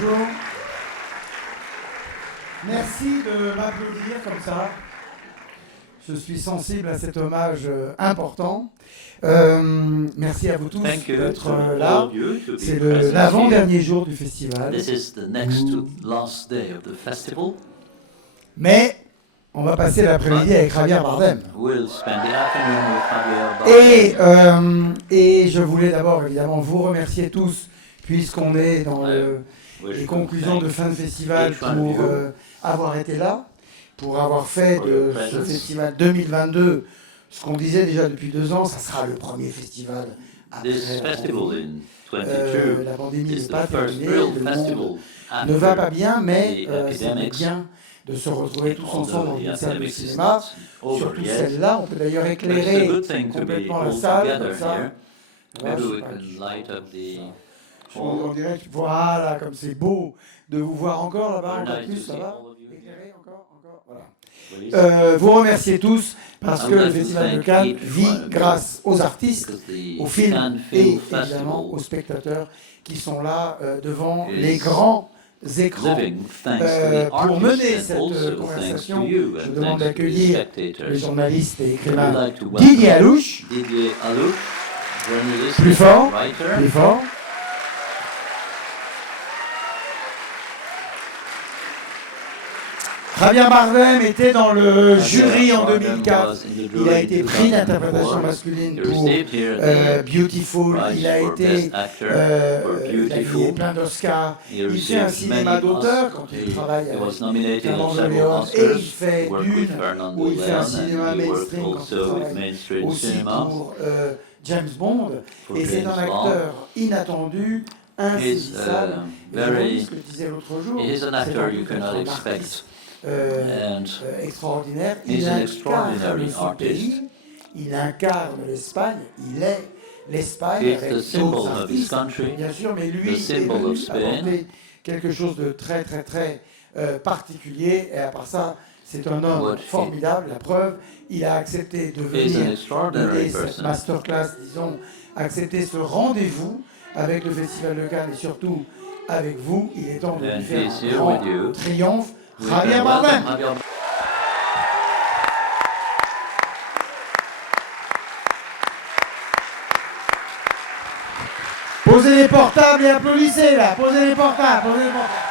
Bonjour. Merci de m'applaudir comme ça. Je suis sensible à cet hommage important. Merci à vous tous d'être là. C'est l'avant-dernier jour du festival. Mais on va passer l'après-midi avec Javier Bardem. Et je voulais d'abord évidemment vous remercier tous, puisqu'on est dans les conclusions de fin de festival, pour avoir été là, pour avoir fait de ce festival 2022, ce qu'on disait déjà depuis 2 ans, ça sera le premier festival après la pandémie. La pandémie n'est pas terminée, le monde ne va pas bien, mais c'est bien de se retrouver tous ensemble dans une salle de cinéma, surtout celle-là. On peut d'ailleurs éclairer complètement la salle, comme ça. Voilà, je suis en direct, voilà, comme c'est beau de vous voir encore là-bas, encore plus, ça va éclairer encore, voilà. Vous remerciez tous, parce que le Festival de Cannes vit grâce aux artistes, aux films et évidemment aux spectateurs qui sont là devant les grands écrans. Pour mener cette conversation, je demande d'accueillir le journaliste et écrivain Didier Alouche. Plus fort, plus fort. Javier Bardem était dans le jury en 2004. Il a été prix d'interprétation masculine pour Beautiful. Il a été gagné plein d'Oscars. Il fait un cinéma d'auteur quand il travaille avec Fernand de Léon. Et il fait Dune, où il fait un cinéma mainstream quand il travaille aussi pour James Bond. Et c'est un acteur inattendu, insaisissable. Et ce que je disais l'autre jour, c'est un artiste extraordinaire. Il incarne son pays, il incarne l'Espagne, il est l'Espagne avec d'autres artistes, bien sûr, mais lui est venu apporter quelque chose de très très très particulier, et à part ça, c'est un homme formidable. La preuve, il a accepté de venir donner cette masterclass, disons, accepter ce rendez-vous avec le Festival de Cannes et surtout avec vous. Il est temps de lui faire un grand triomphe. Javier Bardem. Posez les portables et applaudissez là. Posez les portables, posez les portables.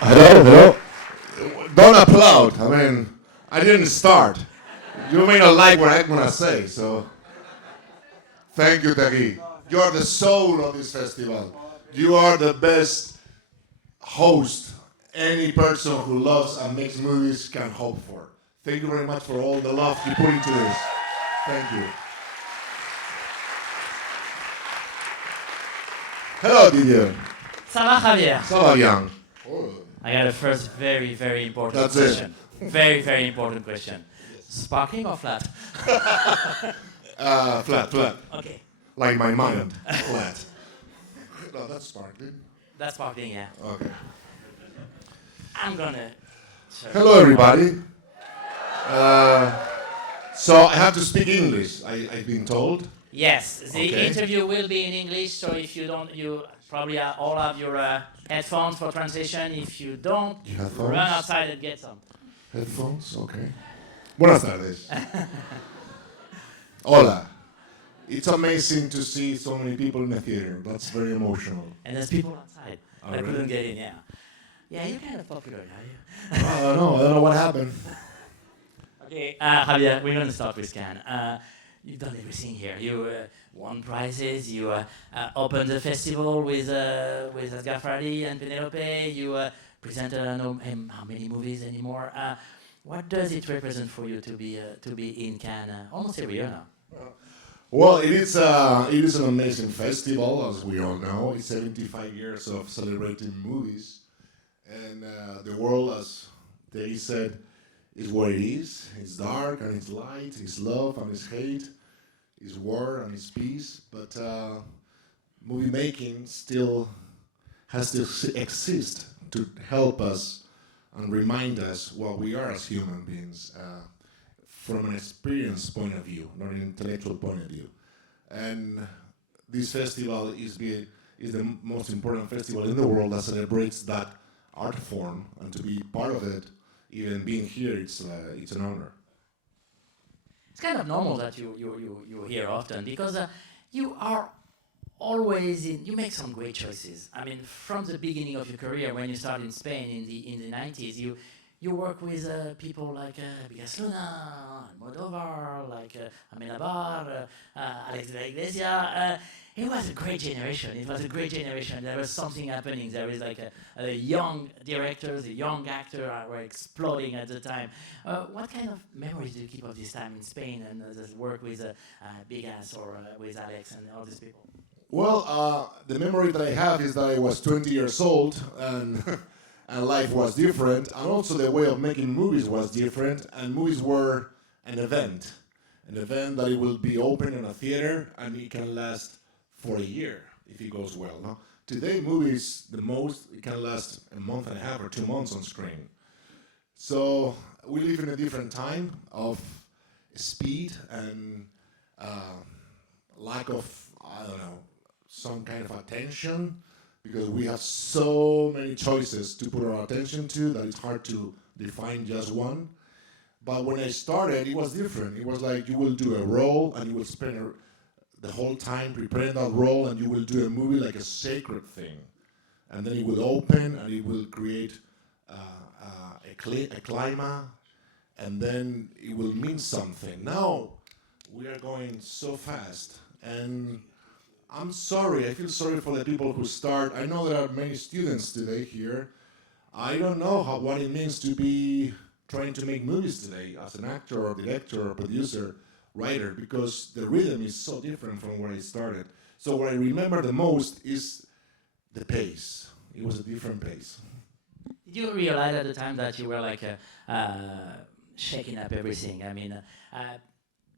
Hello. Don't applaud. I mean, I didn't start. You may not like what I'm going to say, so thank you, Terry. You are the soul of this festival. You are the best host any person who loves and makes movies can hope for. Thank you very much for all the love you put into this. Thank you. Hello, Didier. Ça va, Javier? Ça va bien. I got a first very, very important question. Very, very important question. Sparkling or flat? Flat. Okay. Like my mind. Flat. No, that's sparkling. That's sparkling, yeah. Okay. I'm gonna... Hello, everybody. So I have to speak English, I've been told. Yes, the interview will be in English, so if you don't, you probably all have your headphones for translation. If you don't, run outside and get some. Headphones, okay. Buenas tardes. Hola. It's amazing to see so many people in the theater. That's very emotional. And there's people outside. I really? couldn't get in, yeah. Yeah, you're kind of popular, are you? I don't know what happened. Okay, Javier, we're going to start with Cannes. You've done everything here. You won prizes. You opened the festival with Edgar Farley and Penelope. You presented I don't know how many movies anymore. What does it represent for you to be in Cannes almost every year now? Well, it is an amazing festival, as we all know. It's 75 years of celebrating movies, and the world, as they said, is what it is. It's dark and it's light. It's love and it's hate. is war and is peace, but movie making still has to exist to help us and remind us what we are as human beings from an experience point of view, not an intellectual point of view. And this festival is the most important festival in the world that celebrates that art form, and to be part of it, even being here, it's an honor. It's kind of normal that you're here often because you are always you make some great choices. I mean, from the beginning of your career, when you started in Spain in the 90s, you work with people like Bigas Luna, Almodóvar, like Amenabar, Alex de la Iglesia. It was a great generation. There was something happening. There was like a young directors, a young actor were exploding at the time. What kind of memories do you keep of this time in Spain and this work with Bigas or with Alex and all these people? Well, the memory that I have is that I was 20 years old and and life was different, and also the way of making movies was different, and movies were an event that it will be open in a theater and it can last for a year if it goes well. No? Today, movies, the most, it can last a month and a half or 2 months on screen. So we live in a different time of speed and lack of, I don't know, some kind of attention, because we have so many choices to put our attention to that it's hard to define just one. But when I started, it was different. It was like you will do a role and you will spend the whole time preparing that role, and you will do a movie like a sacred thing. And then it will open and it will create a climax, and then it will mean something. Now we are going so fast, and I'm sorry, I feel sorry for the people who start. I know there are many students today here. I don't know what it means to be trying to make movies today as an actor or director or producer, writer, because the rhythm is so different from where I started. So what I remember the most is the pace. It was a different pace. Did you realize at the time that you were like shaking up everything? I mean,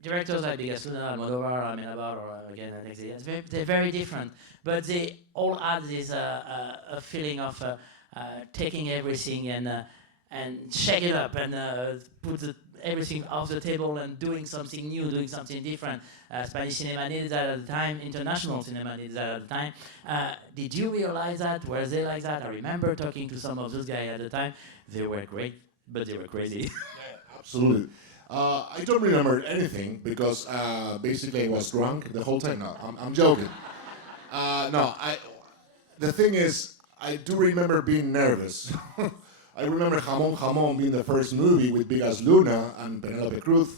directors like Bigas Luna, Almodóvar, Amenabar, or again, they're very different, but they all had this a feeling of taking everything and shake it up and put everything off the table and doing something new, doing something different. Spanish cinema needed that at the time. International cinema needed that at the time. Did you realize that? Were they like that? I remember talking to some of those guys at the time. They were great, but they were crazy. Yeah, absolutely. I don't remember anything because basically I was drunk the whole time. No, I'm joking. The thing is, I do remember being nervous. I remember Jamón Jamón being the first movie with Bigas Luna and Penélope Cruz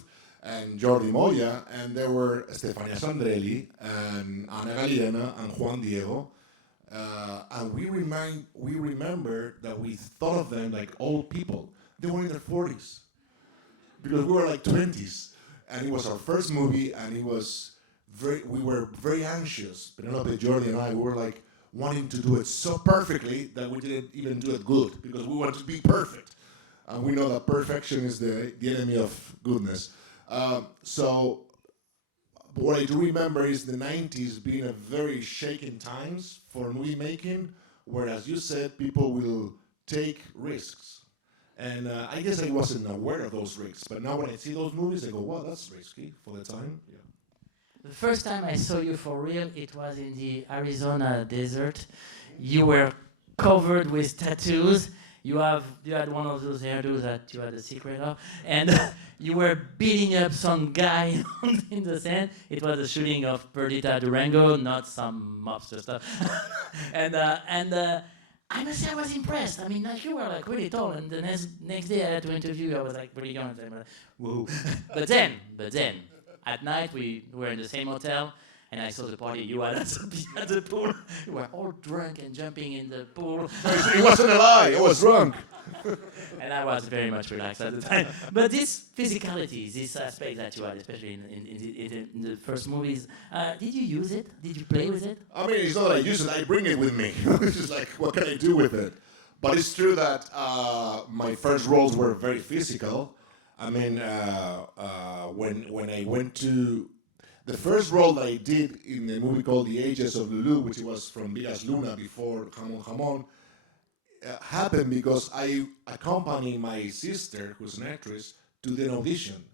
and Jordi Moya, and there were Stefania Sandrelli and Ana Galiena and Juan Diego. And we remember that we thought of them like old people. They were in their 40s. Because we were like 20s, and it was our first movie, and we were very anxious. Penelope, Jordi, and I, we were like wanting to do it so perfectly that we didn't even do it good, because we wanted to be perfect. And we know that perfection is the enemy of goodness. So what I do remember is the 90s being a very shaken times for movie making, where, as you said, people will take risks. And I guess I wasn't aware of those risks, but now when I see those movies, I go, wow, that's risky for the time. Yeah. The first time I saw you for real, it was in the Arizona desert. You were covered with tattoos. You had one of those hairdos that you had a secret of, and you were beating up some guy in the sand. It was a shooting of Perdita Durango, not some mobster stuff. and I must say I was impressed. I mean, like, you were like really tall, and the next day I had to interview you. I was like really young, and I'm like, whoa. but then, at night we were in the same hotel, and I saw the party you had at the pool. You were all drunk and jumping in the pool. It wasn't a lie. I was drunk. And I was very much relaxed at the time. But this physicality, this aspect that you had, especially in the first movies, did you use it? Did you play with it? I mean, it's not that I use it, I bring it with me. It's just like, what can I do with it? But it's true that my first roles were very physical. I mean, when I went to the first role that I did in a movie called The Ages of Lulu, which was from Vilas Luna before Jamon Jamon, happened because I accompanied my sister, who's an actress, to the audition.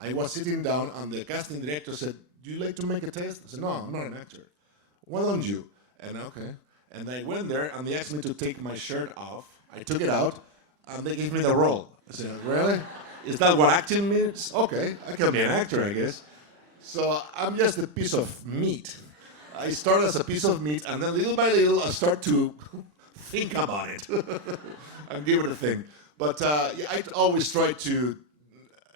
I was sitting down and the casting director said, "Do you like to make a test?" I said, "No, I'm not an actor." "Why don't you?" And okay. And I went there and they asked me to take my shirt off. I took it out and they gave me the role. I said, "Really? Is that what acting means? Okay, I can be an actor, I guess." So I'm just a piece of meat. I start as a piece of meat and then little by little I start to think about it and give it a thing. But I always try to.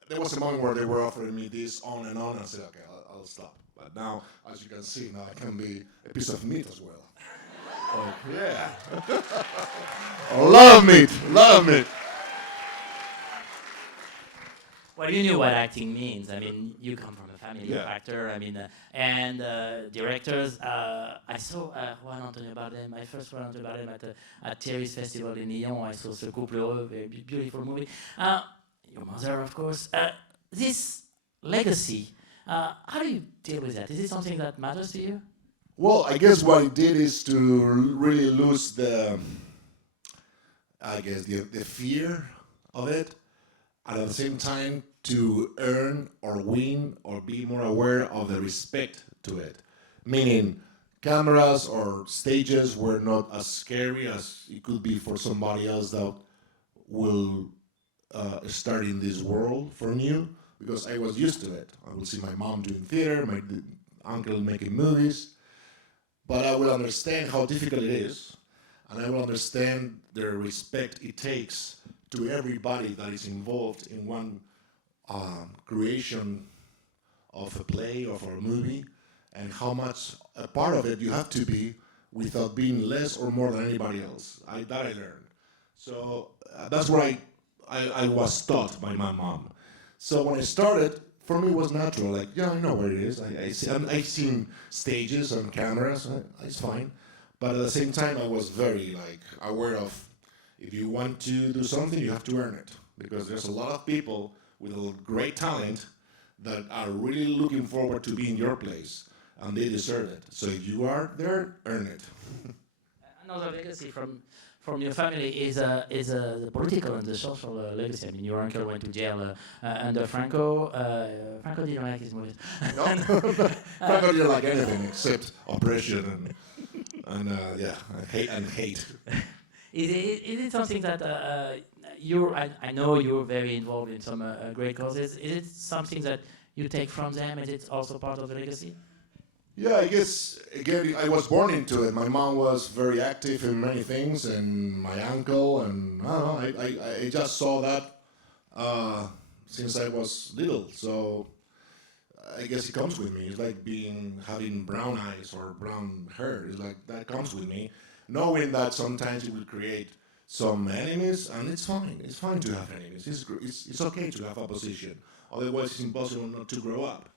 There was a moment where they were offering me this on and on. I said, "Okay, I'll stop." But now, as you can see, now I can be a piece of meat as well. Oh, yeah. Love meat, love meat. Well, you knew what acting means. I mean, you come from a family of actor. I mean, and directors. I saw Juan Antonio Barden, my first Juan Antonio Barden at Thierry's Festival in Lyon. I saw Ce Couple Heureux, a beautiful movie. Your mother, of course. This legacy, how do you deal with that? Is it something that matters to you? Well, I guess what it did is to really lose the fear of it, and at the same time to earn or win or be more aware of the respect to it. Meaning, cameras or stages were not as scary as it could be for somebody else that will start in this world for new, because I was used to it. I will see my mom doing theater, my uncle making movies, but I will understand how difficult it is, and I will understand the respect it takes to everybody that is involved in one creation of a play or for a movie, and how much a part of it you have to be without being less or more than anybody else. That I learned. So that's where I was taught by my mom. So when I started, for me it was natural. Like, yeah, I know where it is. I've seen stages and cameras. It's fine. But at the same time, I was very aware of, if you want to do something, you have to earn it. Because there's a lot of people with a great talent that are really looking forward to be in your place, and they deserve it. So if you are there, earn it. Another legacy from your family is the political and the social legacy. I mean, your uncle went to jail under Franco. Franco didn't like his movies. No, Franco didn't like anything except oppression and hate. Is it something that I know you're very involved in some great causes. Is it something that you take from them? Is it also part of the legacy? Yeah, I guess, again, I was born into it. My mom was very active in many things, and my uncle, and I don't know, I just saw that since I was little. So I guess it comes with me. It's like having brown eyes or brown hair. It's like that comes with me. Knowing that sometimes it will create some enemies, and it's fine. It's fine to have enemies. It's okay to have opposition. Otherwise, it's impossible not to grow up.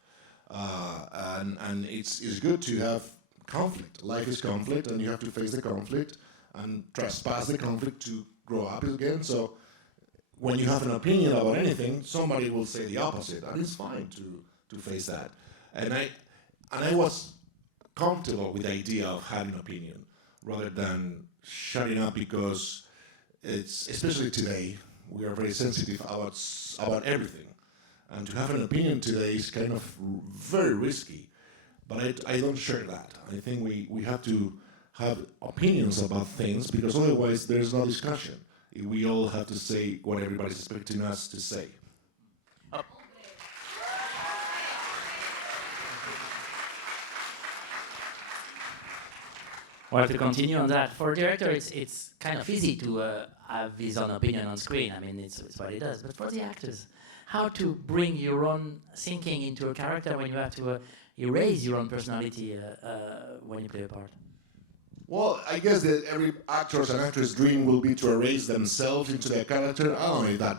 And it's good to have conflict. Life is conflict, and you have to face the conflict and trespass the conflict to grow up again. So when you have an opinion about anything, somebody will say the opposite, and it's fine to face that. And I was comfortable with the idea of having an opinion rather than shutting up, because it's, especially today, we are very sensitive about everything. And to have an opinion today is kind of very risky. But I don't share that. I think we have to have opinions about things, because otherwise there's no discussion. We all have to say what everybody's expecting us to say. Well, to continue on that, for a director, it's kind of easy to have his own opinion on screen. I mean, it's what he does. But for the actors, how to bring your own thinking into a character when you have to erase your own personality when you play a part? Well, I guess that every actor's and actress' dream will be to erase themselves into their character. I don't know if that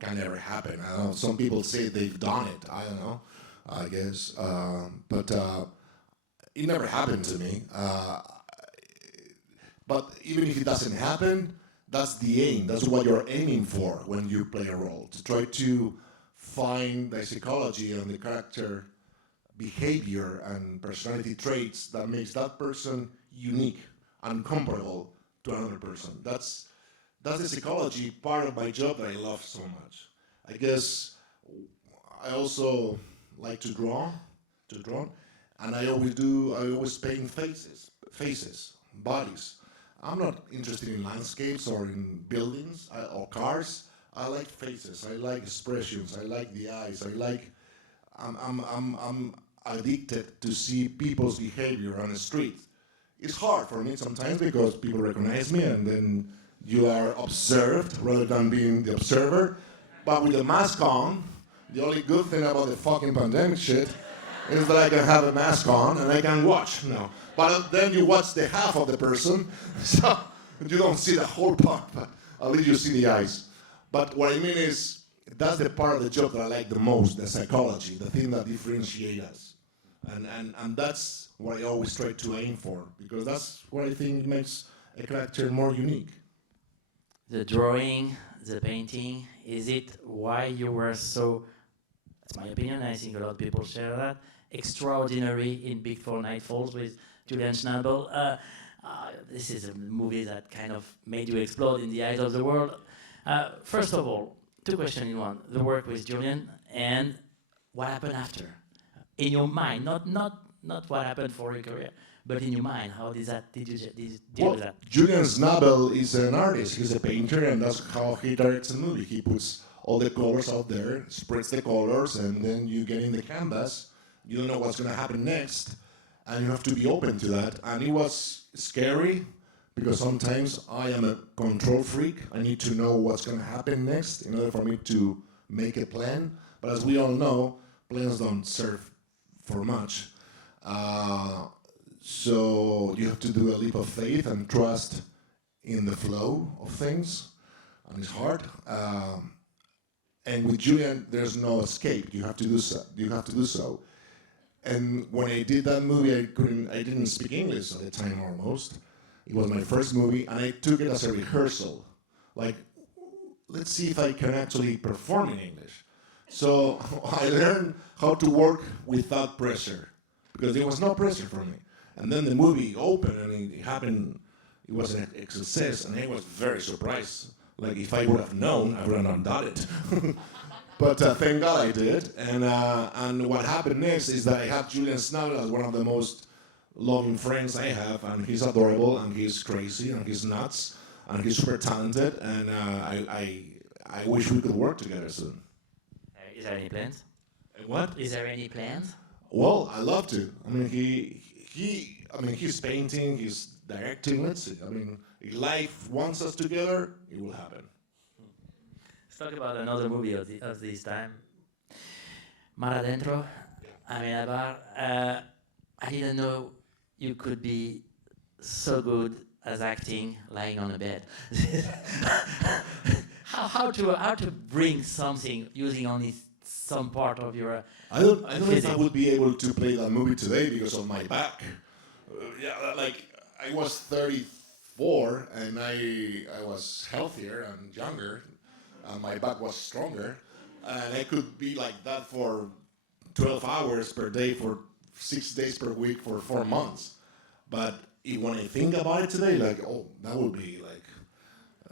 can ever happen. I don't know. Some people say they've done it. I don't know. I guess, but it never happened to me. But even if it doesn't happen, that's the aim. That's what you're aiming for when you play a role. To try to find the psychology and the character behavior and personality traits that makes that person unique and comparable to another person. That's the psychology part of my job that I love so much. I guess I also like to draw, and I always paint faces, bodies. I'm not interested in landscapes or in buildings or cars. I like faces. I like expressions. I like the eyes. I'm addicted to see people's behavior on the street. It's hard for me sometimes because people recognize me and then you are observed rather than being the observer. But with the mask on, the only good thing about the fucking pandemic shit is that I can have a mask on and I can watch. No. But then you watch the half of the person, so you don't see the whole part, but at least you see the eyes. But what I mean is, that's the part of the job that I like the most, the psychology, the thing that differentiates us. And that's what I always try to aim for, because that's what I think makes a character more unique. The drawing, the painting, is it why you were so, that's my opinion, I think a lot of people share that, extraordinary in Before Night Falls with Julian Schnabel? This is a movie that kind of made you explode in the eyes of the world. First of all, two questions in one. The work with Julian and what happened after. In your mind, not what happened for your career, but in your mind, how did you deal with that? Julian Schnabel is an artist, he's a painter, and that's how he directs a movie. He puts all the colors out there, spreads the colors, and then you get in the canvas. You don't know what's going to happen next, and you have to be open to that. And it was scary, because sometimes I am a control freak. I need to know what's going to happen next in order for me to make a plan. But as we all know, plans don't serve for much. So you have to do a leap of faith and trust in the flow of things, and it's hard. And with Julian, there's no escape. You have to do so. And when I did that movie, I didn't speak English at the time almost. It was my first movie, and I took it as a rehearsal. Like, let's see if I can actually perform in English. So I learned how to work without pressure, because there was no pressure for me. And then the movie opened, and it happened. It was a success, and I was very surprised. Like, if I would have known, I would have not done it. But thank God I did. And what happened next is that I have Julian Schnabel as one of the most loving friends I have, and he's adorable, and he's crazy, and he's nuts, and he's super talented, and I wish we could work together soon. Is there any plans? What? Is there any plans? Well, I love to. I mean, he's painting, he's directing. Let's see. I mean, if life wants us together, it will happen. Let's talk about another movie of this time. Mar Adentro, Amenabar. I didn't know you could be so good as acting lying on a bed. how to bring something using only some part of your I don't know if I would be able to play that movie today because of my back. Like, I was 34 and I was healthier and younger, and my back was stronger, and I could be like that for 12 hours per day for 6 days per week for 4 months. But when I think about it today, like, oh, that would be like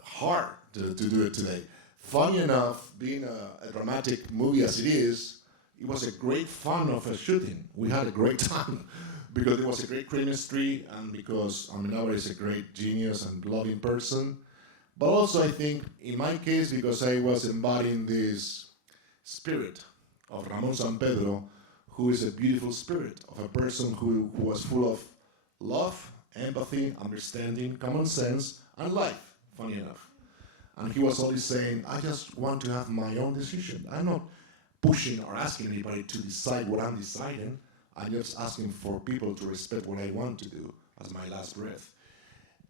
hard to do it today. Funny enough, being a dramatic movie as it is, it was a great fun of a shooting. We had a great time because it was a great chemistry, and because Amenabar is a great genius and loving person. But also, I think, in my case, because I was embodying this spirit of Ramon San Pedro, who is a beautiful spirit of a person who was full of love, empathy, understanding, common sense, and life, funny enough. And he was always saying, I just want to have my own decision. I'm not pushing or asking anybody to decide what I'm deciding. I'm just asking for people to respect what I want to do as my last breath.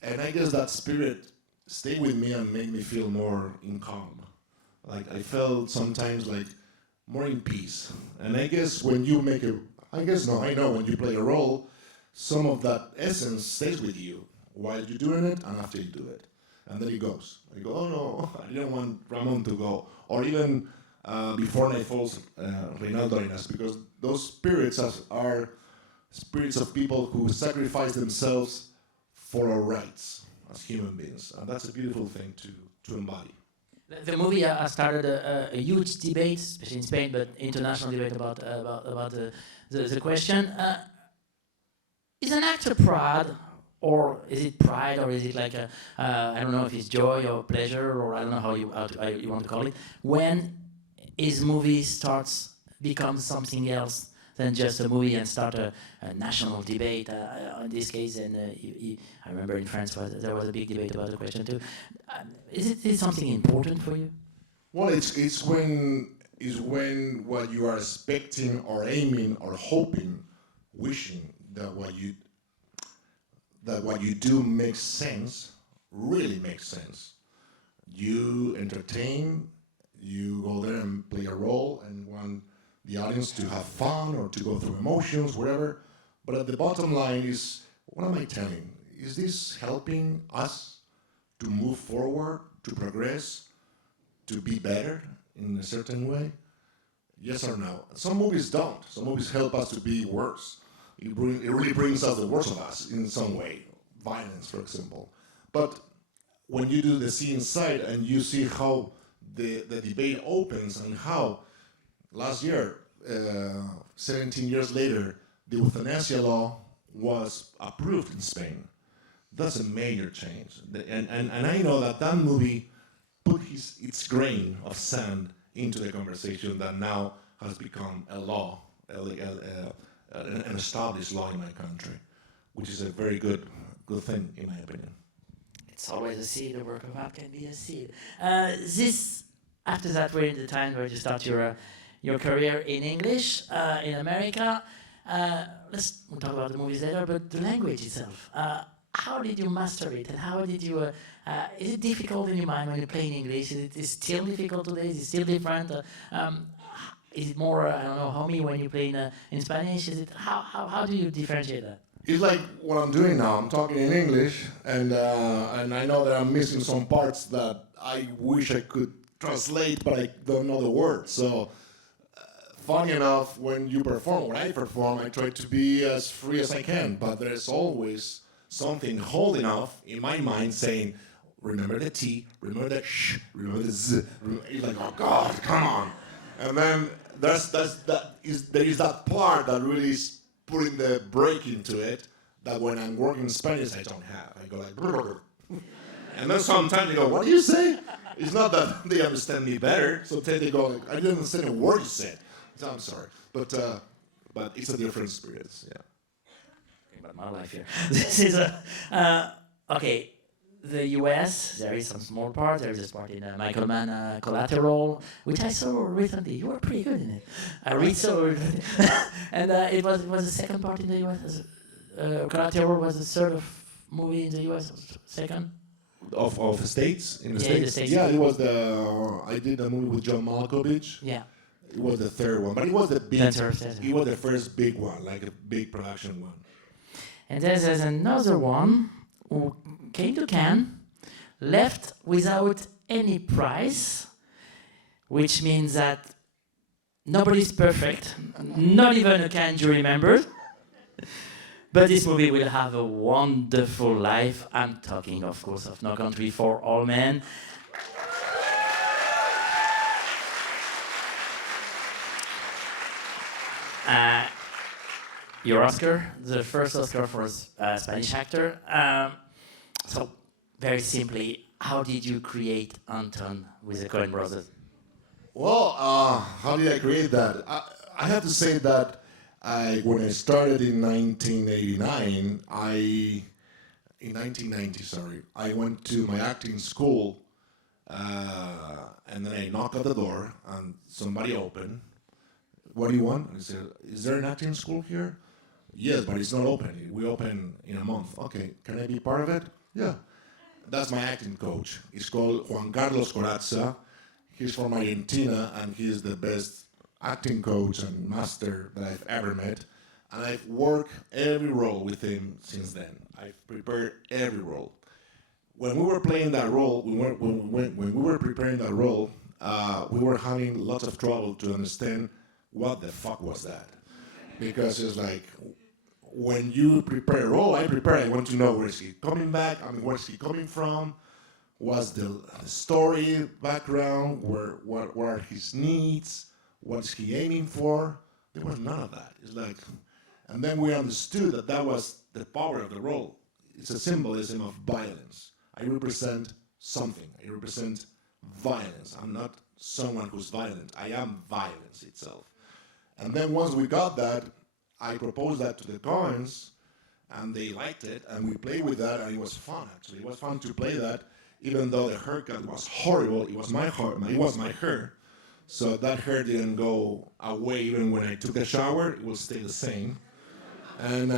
And I guess that spirit stayed with me and made me feel more in calm. Like, I felt sometimes like more in peace. And I guess when you make I know when you play a role, some of that essence stays with you while you're doing it and after you do it. And then it goes. You go, oh no, I didn't want Ramon to go. Or even before night falls, Reinaldo Arenas, because those spirits are spirits of people who sacrifice themselves for our rights as human beings, and that's a beautiful thing to embody. The movie started a huge debate, especially in Spain, but international debate about the question. Is an actor proud, or is it pride, or is it like I don't know if it's joy or pleasure, or I don't know how you want to call it, when his movie becomes something else than just a movie and start a national debate in this case, and I remember in France there was a big debate about the question too. Is it something important for you? Well, it's when what you are expecting or aiming or hoping, wishing that what you do makes sense, really makes sense. You entertain, you go there and play a role and want the audience to have fun or to go through emotions, whatever. But at the bottom line is, what am I telling? Is this helping us to move forward, to progress, to be better in a certain way? Yes or no? Some movies don't. Some movies help us to be worse. It really brings out the worst of us in some way. Violence, for example. But when you do the see inside and you see how the debate opens and how last year, 17 years later, the euthanasia law was approved in Spain. That's a major change. And I know that movie put its grain of sand into the conversation that now has become a law, an established law in my country, which is a very good thing, in my opinion. It's always a seed. A work of art can be a seed. After that, we're in the time where you start your career in English in America. We'll talk about the movies later, but the language itself. How did you master it, and how did you? Is it difficult in your mind when you play in English? Is it still difficult today? Is it still different? Is it more I don't know, homey when you play in Spanish? Is it how do you differentiate that? It's like what I'm doing now. I'm talking in English, and I know that I'm missing some parts that I wish I could translate, but I don't know the words. So, funny enough, when I perform, I try to be as free as I can, but there's always something holding off in my mind saying, remember the T, remember the sh, remember the z. It's like, oh God, come on. And then there is that part that really is putting the break into it, that when I'm working in Spanish, I don't have. I go like, brr. And then sometimes they go, what do you say? It's not that they understand me better. Sometimes they go like, I didn't understand a word you said. So I'm sorry. But it's a different spirit, yeah. About my life here. This is okay. The US, there is some small part. There is this part in Michael Mann, Collateral, which I saw recently. You were pretty good in it. I read so, and it was the second part in the US. Collateral was the third movie in the US. Second. Of States in the States. The States. Yeah, it was I did a movie with John Malkovich. Yeah. It was the third one, but it was the big. It was the first big one, like a big production one. And there's another one who came to Cannes, left without any prize, which means that nobody's perfect, not even a Cannes jury member. But this movie will have a wonderful life. I'm talking, of course, of No Country for All Men. Your Oscar, the first Oscar for a Spanish actor. So, very simply, how did you create Anton with the Coen brothers? Well, how did I create that? I have to say that when I started in 1989, in 1990, I went to my acting school, and then I knocked at the door, and somebody opened. What do you want? I said, is there an acting school here? Yes, but it's not open. We open in a month. Okay, can I be part of it? Yeah. That's my acting coach. He's called Juan Carlos Corazza. He's from Argentina, and he's the best acting coach and master that I've ever met. And I've worked every role with him since then. I've prepared every role. When we were playing that role, when we were preparing that role, we were having lots of trouble to understand what the fuck was that. Because it's like, when you prepare a role, I want to know where is he coming back, where's he coming from, what's the story background, what are his needs, what's he aiming for. There was none of that. It's like, and then we understood that was the power of the role. It's a symbolism of violence. I represent something. I represent violence. I'm not someone who's violent. I am violence itself. And then once we got that, I proposed that to the Coens, and they liked it, and we played with that, and it was fun, actually. It was fun to play that, even though the haircut was horrible. It was my hair. So that hair didn't go away even when I took a shower. It will stay the same. And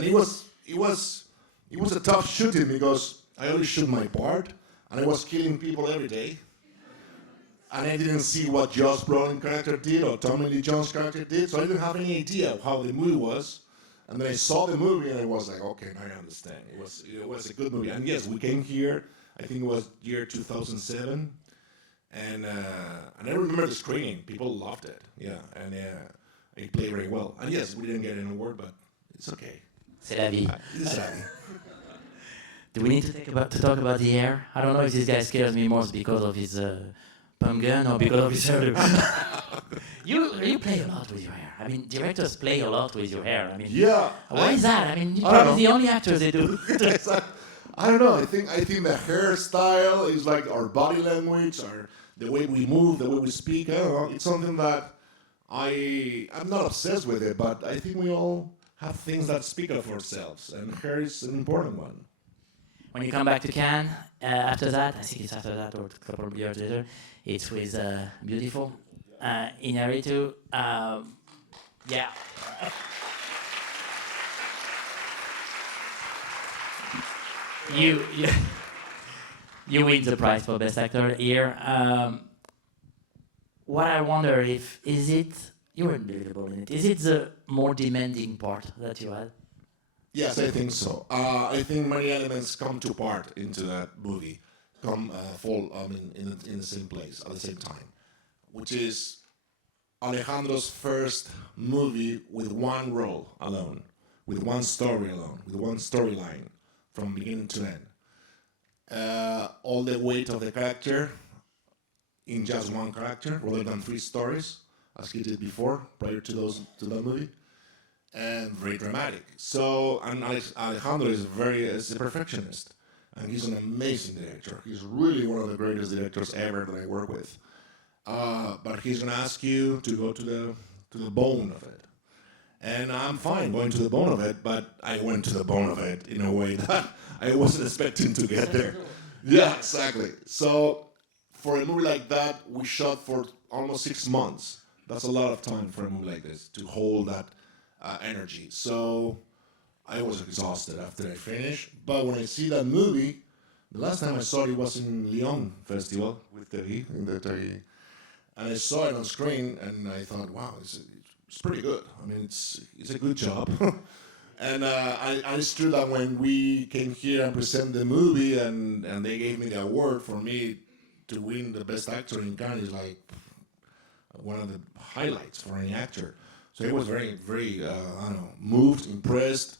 it was a tough shooting because I only shoot my part, and I was killing people every day. And I didn't see what Josh Brolin's character did or Tommy Lee Jones' character did, so I didn't have any idea of how the movie was. And then I saw the movie and I was like, okay, now I understand. It was a good movie. And yes, we came here, I think it was year 2007, and I remember the screening. People loved it, yeah, and it played very well. And yes, we didn't get an award, but it's okay. C'est la vie. It's la vie. Do we need to talk about the hair? I don't know if this guy scares me more because of his pump gun or because of his hair. You play a lot with your hair. I mean, directors play a lot with your hair. I mean, yeah. Why is that? I mean, you're probably the only actors they do. I don't know. I think the hairstyle is like our body language, or the way we move, the way we speak. I don't know. It's something that I'm not obsessed with it, but I think we all have things that speak of ourselves, and hair is an important one. When you come back to Cannes, after that, I think it's after that or a couple of years later, it's with Beautiful, Inarritu. Yeah. You win the prize for Best Actor here. What I wonder is it, you were unbelievable in it, is it the more demanding part that you had? Yes, I think so. I think many elements come to part into that movie, fall in the same place at the same time, which is Alejandro's first movie with one role alone, with one story alone, with one storyline from beginning to end. All the weight of the character in just one character, rather than three stories, as he did before, prior to that movie. And very dramatic. So, and Alejandro is a perfectionist, and he's an amazing director. He's really one of the greatest directors ever that I work with. But he's gonna ask you to go to the bone of it, and I'm fine going to the bone of it. But I went to the bone of it in a way that I wasn't expecting to get there. Yeah, exactly. So, for a movie like that, we shot for almost 6 months. That's a lot of time for a movie like this to hold that energy. So I was exhausted after I finished. But when I see that movie, the last time I saw it was in Lyon Festival with Terry, and I saw it on screen, and I thought, wow, it's pretty good. I mean, it's a good job. And I understood that when we came here and presented the movie, and they gave me the award, for me to win the Best Actor in Cannes is like one of the highlights for any actor. So I was very, very, moved, impressed,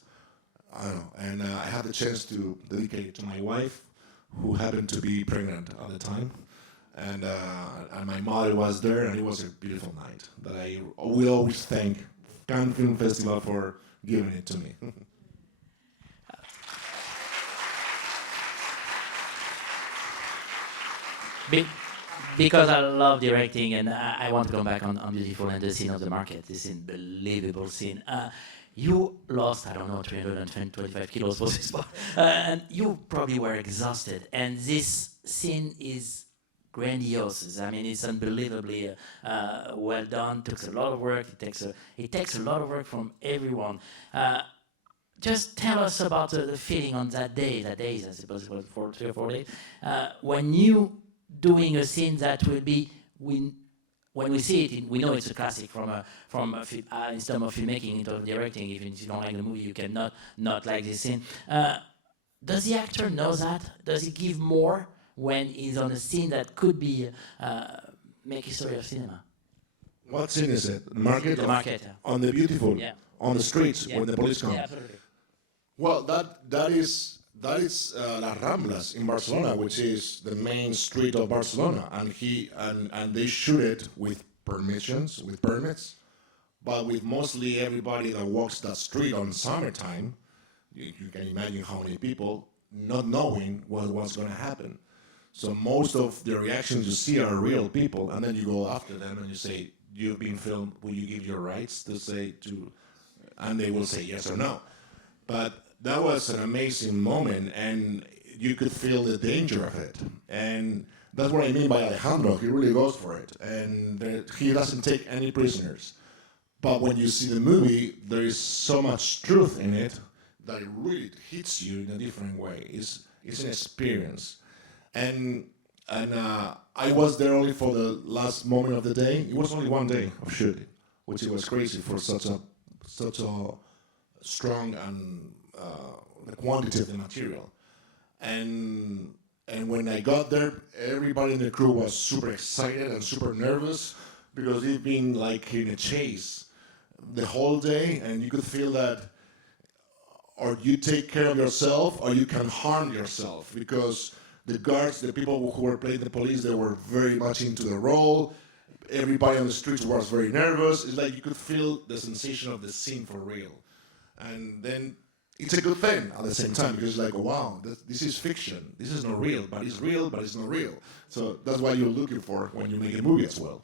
and I had the chance to dedicate it to my wife, who happened to be pregnant at the time, and my mother was there, and it was a beautiful night that I will always thank Cannes Film Festival for giving it to me. Because I love directing, and I want to come back on Beautiful and the scene of the market, this unbelievable scene. You lost, I don't know, 325 kilos for this part, and you probably were exhausted. And this scene is grandiose. I mean, it's unbelievably well done. It takes a lot of work. It takes a lot of work from everyone. Just tell us about the feeling on that day. That day, I suppose it was 3 or 4 days, when you doing a scene that will be, when we see it, we know it's a classic in terms of filmmaking, in terms of directing. Even if you don't like the movie, you cannot not like this scene. Does the actor know that? Does he give more when he's on a scene that could be make history of cinema? What scene is it? The market? The market. On the Beautiful? Yeah. On the streets when the police come? Yeah, absolutely. Well, that is Las Ramblas in Barcelona, which is the main street of Barcelona, and they shoot it with permits, but with mostly everybody that walks that street on summertime. You can imagine how many people not knowing what's going to happen. So most of the reactions you see are real people, and then you go after them and you say, "You've been filmed. Will you give your rights to say to?" And they will say yes or no. But that was an amazing moment, and you could feel the danger of it. And that's what I mean by Alejandro. He really goes for it, and he doesn't take any prisoners. But when you see the movie, there is so much truth in it that it really hits you in a different way. It's an experience. And I was there only for the last moment of the day. It was only one day of shooting, which it was crazy for such a strong and quantity of the material. And when I got there, everybody in the crew was super excited and super nervous because they've been like in a chase the whole day, and you could feel that or you take care of yourself or you can harm yourself, because the guards, the people who were playing the police, they were very much into the role. Everybody on the streets was very nervous. It's like you could feel the sensation of the scene for real. And then it's a good thing at the same time, because it's like, oh, wow, this is fiction. This is not real, but it's real, but it's not real. So that's what you're looking for when you make a movie as well.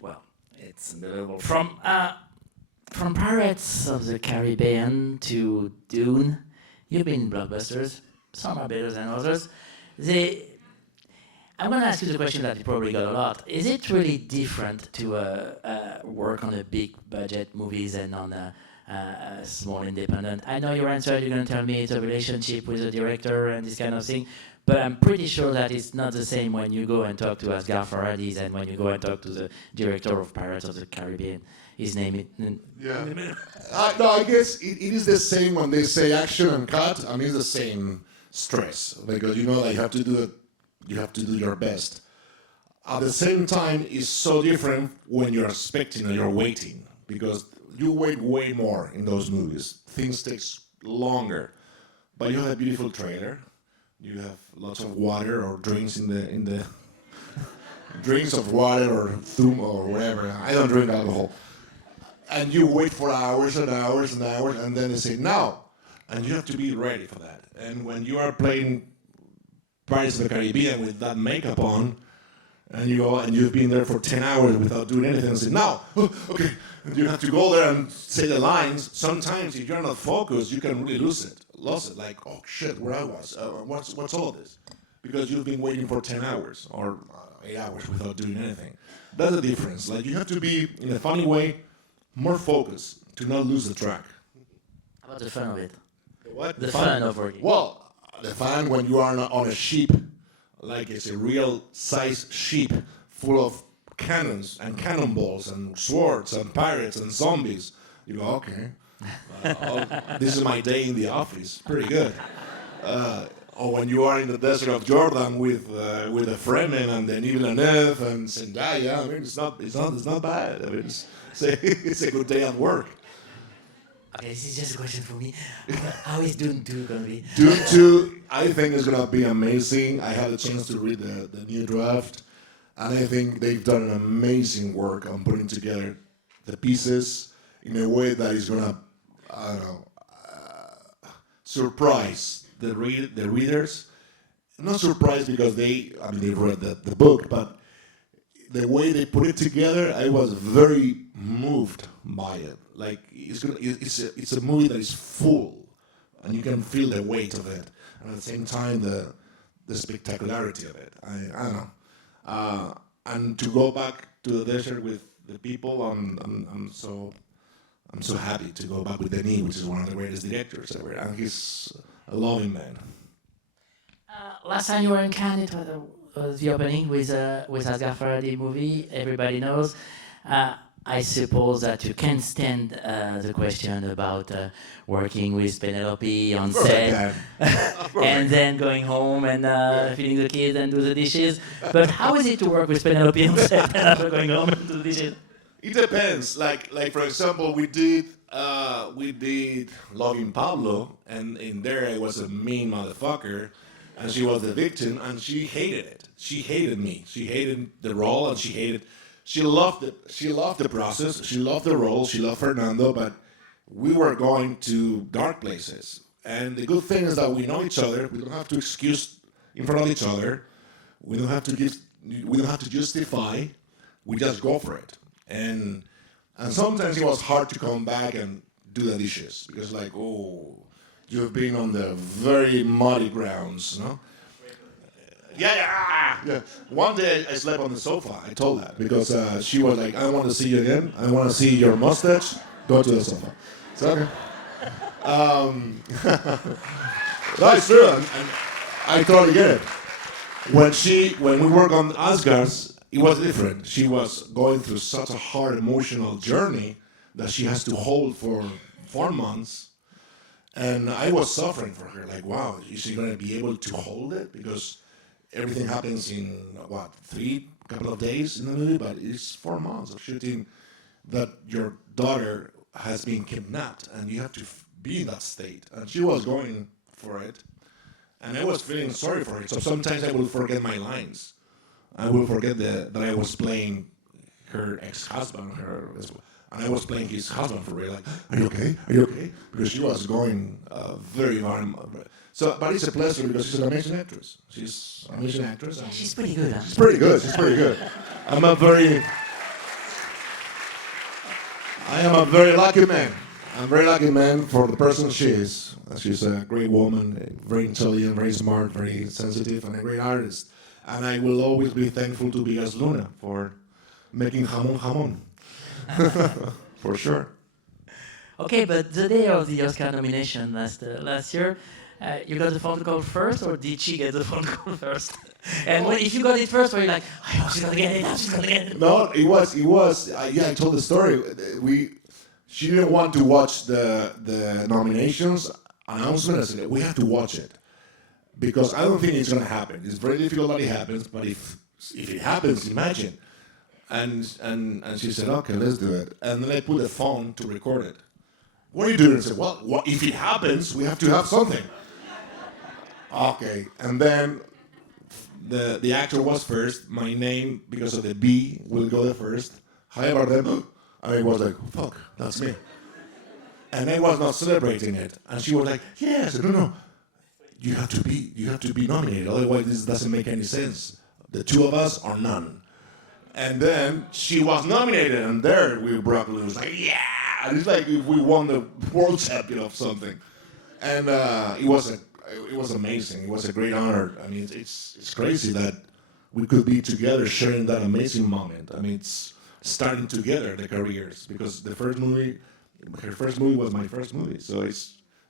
Well, it's unbelievable. From Pirates of the Caribbean to Dune, you've been in blockbusters. Some are better than others. I'm going to ask you the question that you probably got a lot. Is it really different to work on a big budget movies and on a small independent? I know your answer, you're going to tell me it's a relationship with the director and this kind of thing, but I'm pretty sure that it's not the same when you go and talk to Asghar Farhadi and when you go and talk to the director of Pirates of the Caribbean. His name is... Yeah. No, I guess it is the same when they say action and cut. I mean, it's the same stress, because you know that you have to do it. You have to do your best. At the same time, it's so different when you're expecting and you're waiting, because you wait way more in those movies. Things take longer, but you have a beautiful trailer. You have lots of water or drinks in the drinks of water or thum or whatever. I don't drink alcohol. And you wait for hours and hours and hours, and then they say now, and you have to be ready for that. And when you are playing Pirates of the Caribbean with that makeup on, and you go and you've been there for 10 hours without doing anything, and say now, okay, and you have to go there and say the lines. Sometimes if you're not focused, you can really lose it. Like, oh shit, where I was, what's all this? Because you've been waiting for 10 hours or 8 hours without doing anything. That's the difference. Like, you have to be, in a funny way, more focused to not lose the track. How about the fun of it? What? The fun of working. Well, the fun when you are on a ship, like it's a real size ship full of cannons and cannonballs and swords and pirates and zombies. You go, okay, this is my day in the office. Pretty good. Or when you are in the desert of Jordan with the Fremen and the Villeneuve and Zendaya, I mean, it's not bad. I mean, it's a good day at work. Okay, this is just a question for me. How is Dune 2 going to be? Dune 2, I think is going to be amazing. I had a chance to read the new draft, and I think they've done an amazing work on putting together the pieces in a way that is going to, I don't know, surprise the readers. Not surprised because they've read the book, but the way they put it together, I was very moved by it. Like, it's a movie that is full, and you can feel the weight of it, and at the same time the spectacularity of it. I don't know. And to go back to the desert with the people, I'm so happy to go back with Denis, which is one of the greatest directors ever, and he's a loving man. Last time you were in Cannes, it was the opening with Asghar Farhadi movie. Everybody knows. I suppose that you can stand the question about working with Penelope on set, and then going home and feeding the kids and do the dishes. But how is it to work with Penelope on set and after going home and do the dishes? It depends. Like for example, we did Loving Pablo, and in there I was a mean motherfucker, and she was the victim, and she hated it. She hated me. She hated the role, and she loved it. She loved the process. She loved the role. She loved Fernando, but we were going to dark places. And the good thing is that we know each other. We don't have to excuse in front of each other. We don't have to justify. We just go for it. And sometimes it was hard to come back and do the dishes because, like, oh, you've been on the very muddy grounds, no? Yeah. One day I slept on the sofa. I told her because she was like, "I want to see you again. I want to see your mustache. Go to the sofa." So okay. That's true. And I totally get it. When we work on Asgard's, it was different. She was going through such a hard emotional journey that she has to hold for 4 months. And I was suffering for her. Like, wow, is she going to be able to hold it? Because everything happens in, couple of days in the movie, but it's 4 months of shooting that your daughter has been kidnapped and you have to be in that state. And she was going for it. And I was feeling sorry for her. So sometimes I will forget my lines. I will forget that I was playing her ex-husband, and I was playing his husband for real. Like, are you okay? Are you okay? Because she was going very hard. So, but it's a pleasure because she's an amazing actress. She's an amazing actress. And She's pretty good, huh? She's pretty good. She's pretty good. I am a very lucky man. I'm a very lucky man for the person she is. She's a great woman, very intelligent, very smart, very sensitive, and a great artist. And I will always be thankful to Vigas Luna for making jamon. For sure. Okay, but the day of the Oscar nomination last year, you got the phone call first, or did she get the phone call first? And if you got it first, were you like, I hope she's gonna get it, she's gonna get it? No, it was. I told the story. She didn't want to watch the nominations announcement. I said, we have to watch it. Because I don't think it's going to happen. It's very difficult that it happens, but if it happens, imagine. And she said, okay, let's do it. And then I put a phone to record it. What are you doing? I said, well, if it happens, we have to have something. Okay. And then the actor was first. My name, because of the B, will go there first. Hi, Barden. And I was like, fuck, that's me. And I was not celebrating it. And she was like, yeah. I said, no. You have to be nominated. Otherwise, this doesn't make any sense. The two of us or none. And then she was nominated, and there we broke loose. Like, yeah! And it's like if we won the world champion of something. And it was amazing. It was a great honor. I mean, it's crazy that we could be together sharing that amazing moment. I mean, it's starting together the careers because her first movie was my first movie. So it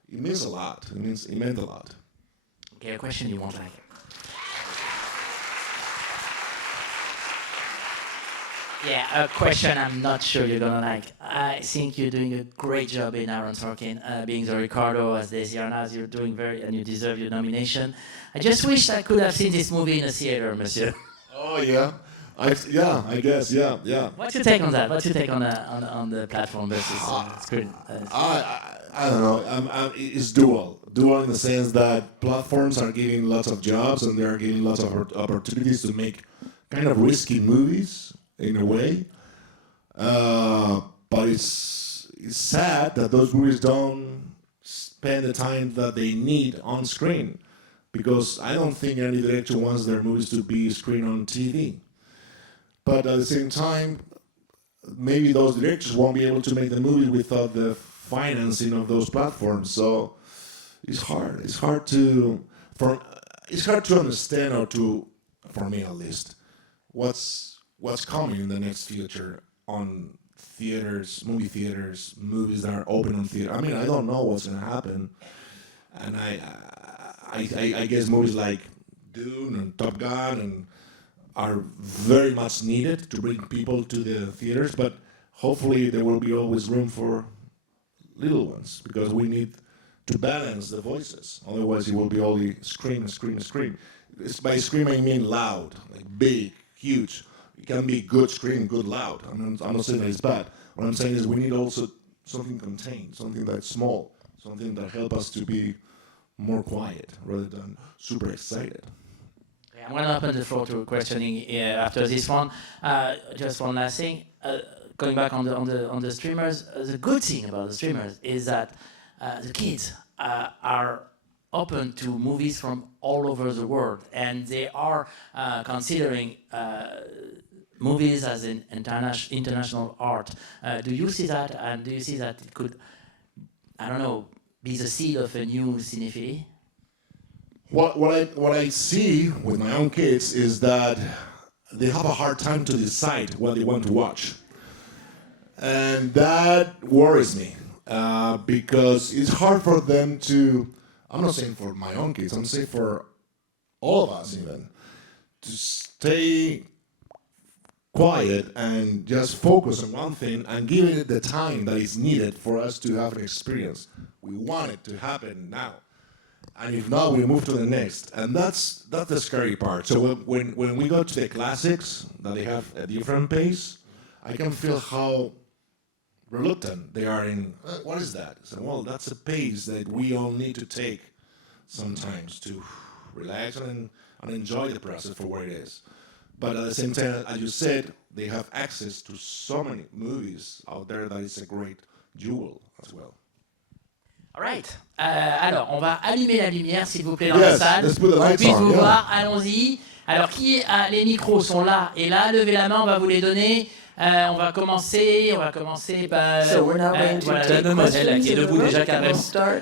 means a lot. It meant a lot. Okay, a question you won't like. Yeah, a question I'm not sure you're gonna like. I think you're doing a great job in Aaron Sorkin, being the Ricardo as Daisy Arnaz. You're doing and you deserve your nomination. I just wish I could have seen this movie in a theater, monsieur. Oh yeah, I guess, yeah. What's your take on that? What's your take on the platform versus screen? I don't know. It's dual in the sense that platforms are giving lots of jobs and they are giving lots of opportunities to make kind of risky movies in a way. But it's sad that those movies don't spend the time that they need on screen, because I don't think any director wants their movies to be screened on TV. But at the same time, maybe those directors won't be able to make the movie without the financing of those platforms. So it's hard. It's hard to understand, or for me at least, what's coming in the next future on theaters, movie theaters, movies that are open on theater. I mean, I don't know what's gonna happen, and I guess movies like Dune and Top Gun are very much needed to bring people to the theaters, but hopefully there will be always room for little ones, because we need to balance the voices. Otherwise, it will be only scream, scream, scream. By scream, I mean loud, like big, huge. It can be good scream, good loud. I'm not saying that it's bad. What I'm saying is we need also something contained, something that's small, something that helps us to be more quiet rather than super excited. I'm going to open the floor to questioning after this one. Just one last thing. Going back on the streamers, the good thing about the streamers is that the kids are open to movies from all over the world, and they are considering movies as an international art. Do you see that, and do you see that it could, I don't know, be the seed of a new cinephilia? What I see with my own kids is that they have a hard time to decide what they want to watch. And that worries me, because it's hard for them to, I'm not saying for my own kids, I'm saying for all of us even, to stay quiet and just focus on one thing and give it the time that is needed for us to have an experience. We want it to happen now. And if not, we move to the next. And that's the scary part. So when we go to the classics, that they have a different pace, I can feel how reluctant they are in, what is that? So, well, that's a pace that we all need to take sometimes to relax and enjoy the process for what it is. But at the same time, as you said, they have access to so many movies out there that it's a great jewel as well. All right. Alors, on va allumer la lumière, s'il vous plaît, dans la salle. On puisse vous voir. Allons-y. Alors, les micros sont là et là. Levez la main, on va vous les donner. On va commencer par la demoiselle qui est debout déjà carrément.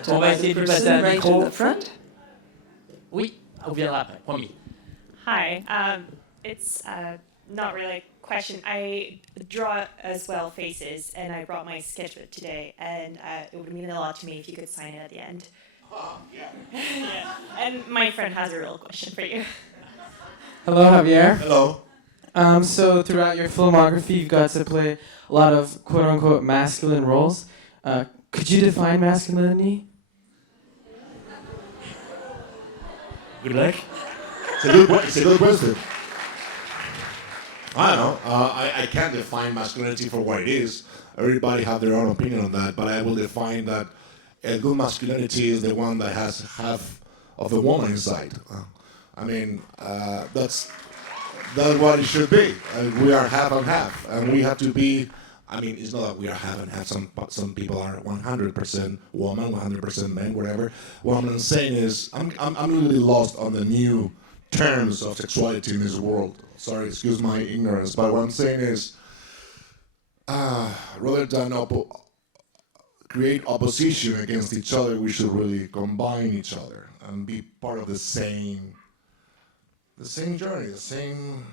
On va essayer de passer un micro. Oui, on viendra après, promis. Hi, it's not really a question. I draw as well faces, and I brought my sketchbook today, and it would mean a lot to me if you could sign it at the end. Oh, yeah. Yeah. And my friend has a real question for you. Hello, Javier. Hello. So throughout your filmography, you've got to play a lot of quote-unquote masculine roles. Could you define masculinity? Good luck. It's a good question. I don't know. I can't define masculinity for what it is. Everybody have their own opinion on that, but I will define that a good masculinity is the one that has half of a woman inside. I mean, that's what it should be. We are half and half, and we have to be. I mean, it's not that we are half and half. Some people are 100% woman, 100% men, whatever. What I'm saying is, I'm really lost on the new terms of sexuality in this world. Sorry, excuse my ignorance, but what I'm saying is, rather than create opposition against each other, we should really combine each other and be part of the same journey, the same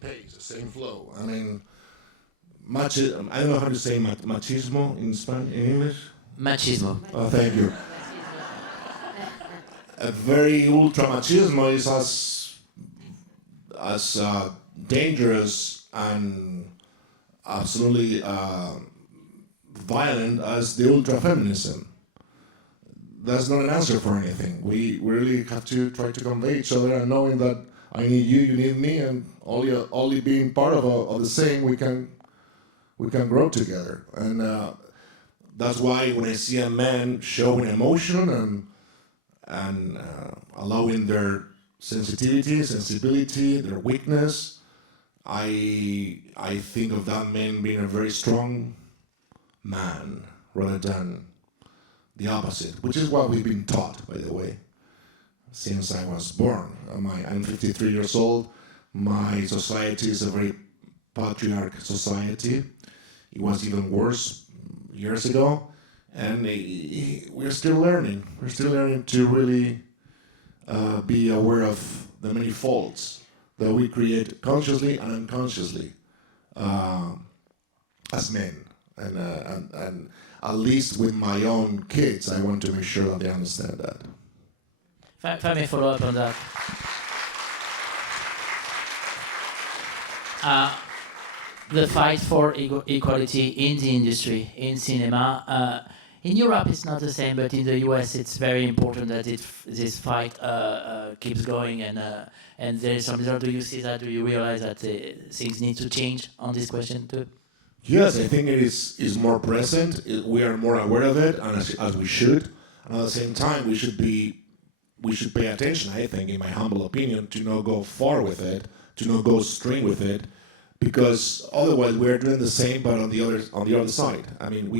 pace, the same flow. I mean, I don't know how to say machismo in English. Machismo. Oh, thank you. A very ultra machismo is as dangerous and absolutely violent as the ultra feminism. That's not an answer for anything. We really have to try to convey each other, and knowing that I need you, you need me, and only being part of the same, we can grow together. And that's why when I see a man showing emotion and allowing their sensibility, their weakness, I think of that man being a very strong man rather than the opposite, which is what we've been taught, by the way, since I was born. I'm 53 years old. My society is a very patriarchal society. It was even worse years ago, and we're still learning. We're still learning to really be aware of the many faults that we create consciously and unconsciously as men. And at least with my own kids, I want to make sure that they understand that. If I may follow up on that. the fight for equality in the industry, in cinema. In Europe, it's not the same, but in the US, it's very important that this fight keeps going. And there is some result. Do you see that? Do you realize that things need to change on this question too? Yes, I think it is more present. We are more aware of it, and as we should. And at the same time, we should pay attention. I think, in my humble opinion, to not go far with it, to not go straight with it, because otherwise we're doing the same, but on the other side. I mean,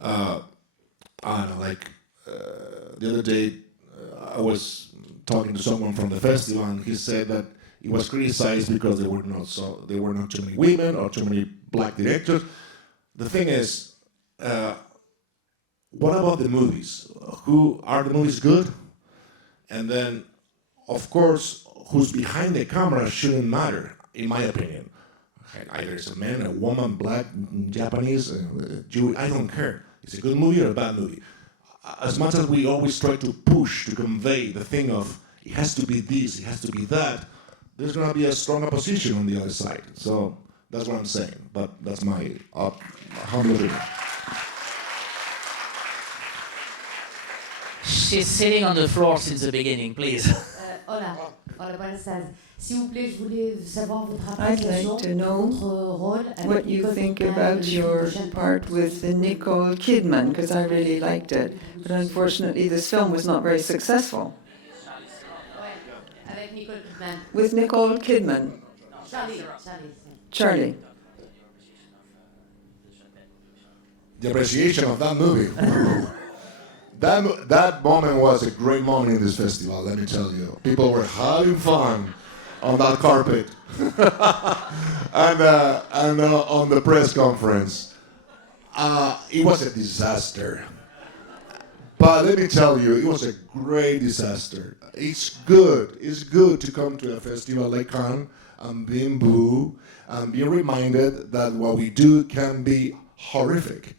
I don't know, like the other day, I was talking to someone from the festival, and he said that it was criticized because there were not too many women or too many black directors. The thing is, what about the movies? Are the movies good? And then, of course, who's behind the camera shouldn't matter, in my opinion. Either it's a man, a woman, black, Japanese, Jew, I don't care. It's a good movie or a bad movie. As much as we always try to push to convey the thing of it has to be this, it has to be that, there's going to be a strong opposition on the other side. So that's what I'm saying. But that's my humble opinion. She's sitting on the floor since the beginning, please. Hola, buenas tardes. S'il vous plaît, je voulais savoir votre I'd appréciation, like to know votre rôle avec what you Nicole think Kidman about et your Nicole part with Nicole Kidman, because I really liked it. But unfortunately, this film was not very successful. Ouais, avec Nicole Kidman. With Nicole Kidman, Charlie. The appreciation of that movie. That moment was a great moment in this festival, let me tell you. People were having fun on that carpet and on the press conference. It was a disaster. But let me tell you, it was a great disaster. It's good to come to a festival like Cannes and being booed and be reminded that what we do can be horrific.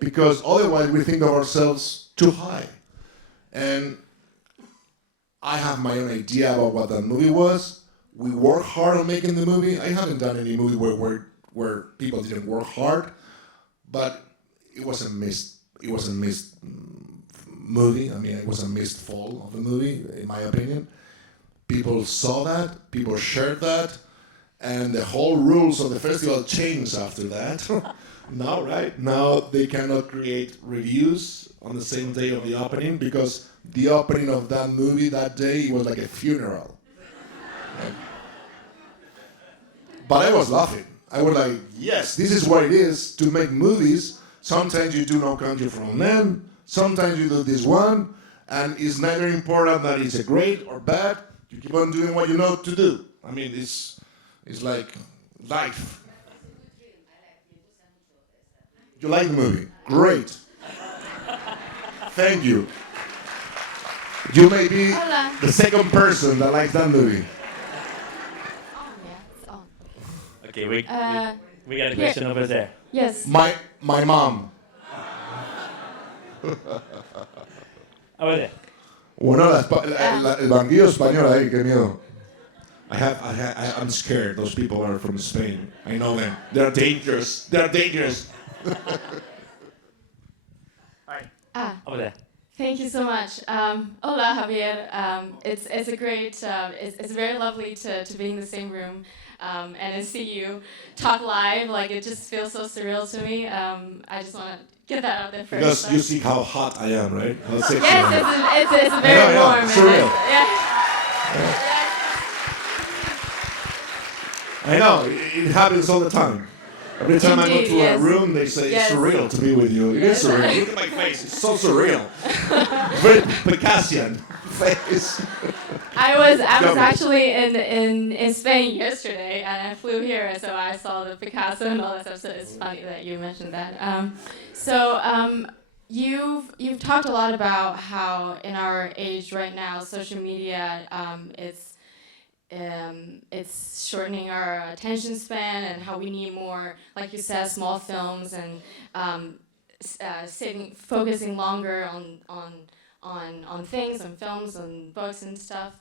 Because otherwise we think of ourselves too high. And I have my own idea about what that movie was. We worked hard on making the movie. I haven't done any movie where people didn't work hard, but it was a missed movie. I mean, it was a missed fall of the movie, in my opinion. People saw that, people shared that, and the whole rules of the festival changed after that. Now, right? Now they cannot create reviews on the same day of the opening because the opening of that movie that day, it was like a funeral. Right? But I was laughing. I was like, yes, this is what it is to make movies. Sometimes you do No Country for Old Men, sometimes you do this one, and it's neither important that it's a great or bad. You keep on doing what you know to do. I mean, it's like life. You like the movie? Great. Thank you. You may be the second person that likes that movie. Okay, we got a question over there. Yes. My mom. Over there. Bueno, el banquillo español ahí, qué miedo. I'm scared. Those people are from Spain. I know them. They're dangerous. They're dangerous. Over there. Thank you so much. Hola, Javier. It's a great, it's very lovely to be in the same room and to see you talk live. Like, it just feels so surreal to me. I just want to get that out there first. Because you see how hot I am, right? How sexy Yes, I am. it's very warm. and surreal. Yeah. I know, it happens all the time. Every time I go Indeed, to yes. a room, they say Yes. it's surreal to be with you. It is surreal. Look at my face. It's so surreal. Very Picasian face. I was Lovely. actually in Spain yesterday, and I flew here, so I saw the Picasso and all that stuff. So it's funny that you mentioned that. You've talked a lot about how in our age right now, social media, it's shortening our attention span, and how we need more, like you said, small films, and focusing longer on things, on films, and books and stuff.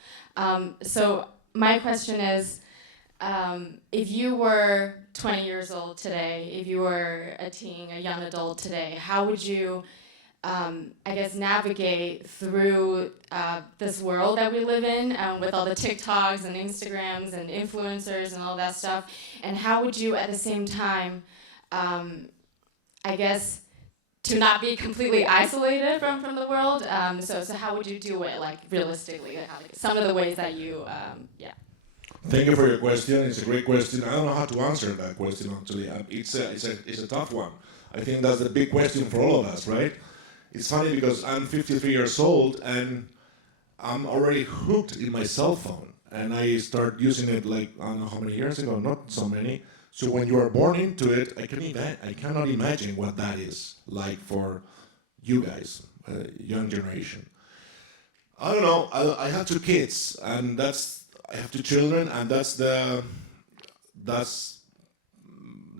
So my question is, if you were 20 years old today, if you were a teen, a young adult today, how would you, I guess, navigate through this world that we live in with all the TikToks and Instagrams and influencers and all that stuff? And how would you, at the same time, I guess, to not be completely isolated from the world? So how would you do it, like, realistically? Some of the ways that you, yeah. Thank you for your question. It's a great question. I don't know how to answer that question, actually. It's a tough one. I think that's the big question for all of us, right? It's funny because I'm 53 years old and I'm already hooked in my cell phone. And I started using it like, I don't know how many years ago, not so many. So when you are born into it, I cannot imagine what that is like for you guys, young generation. I don't know. I have 2 kids, and I have 2 children, and that's the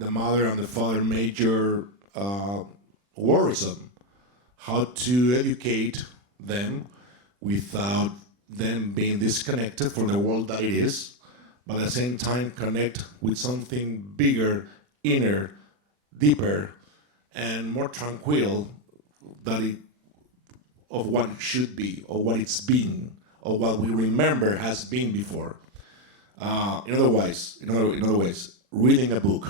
mother and the father major worrisome. How to educate them without them being disconnected from the world that it is, but at the same time connect with something bigger, inner, deeper, and more tranquil of what it should be, or what it's been, or what we remember has been before. In other ways, reading a book.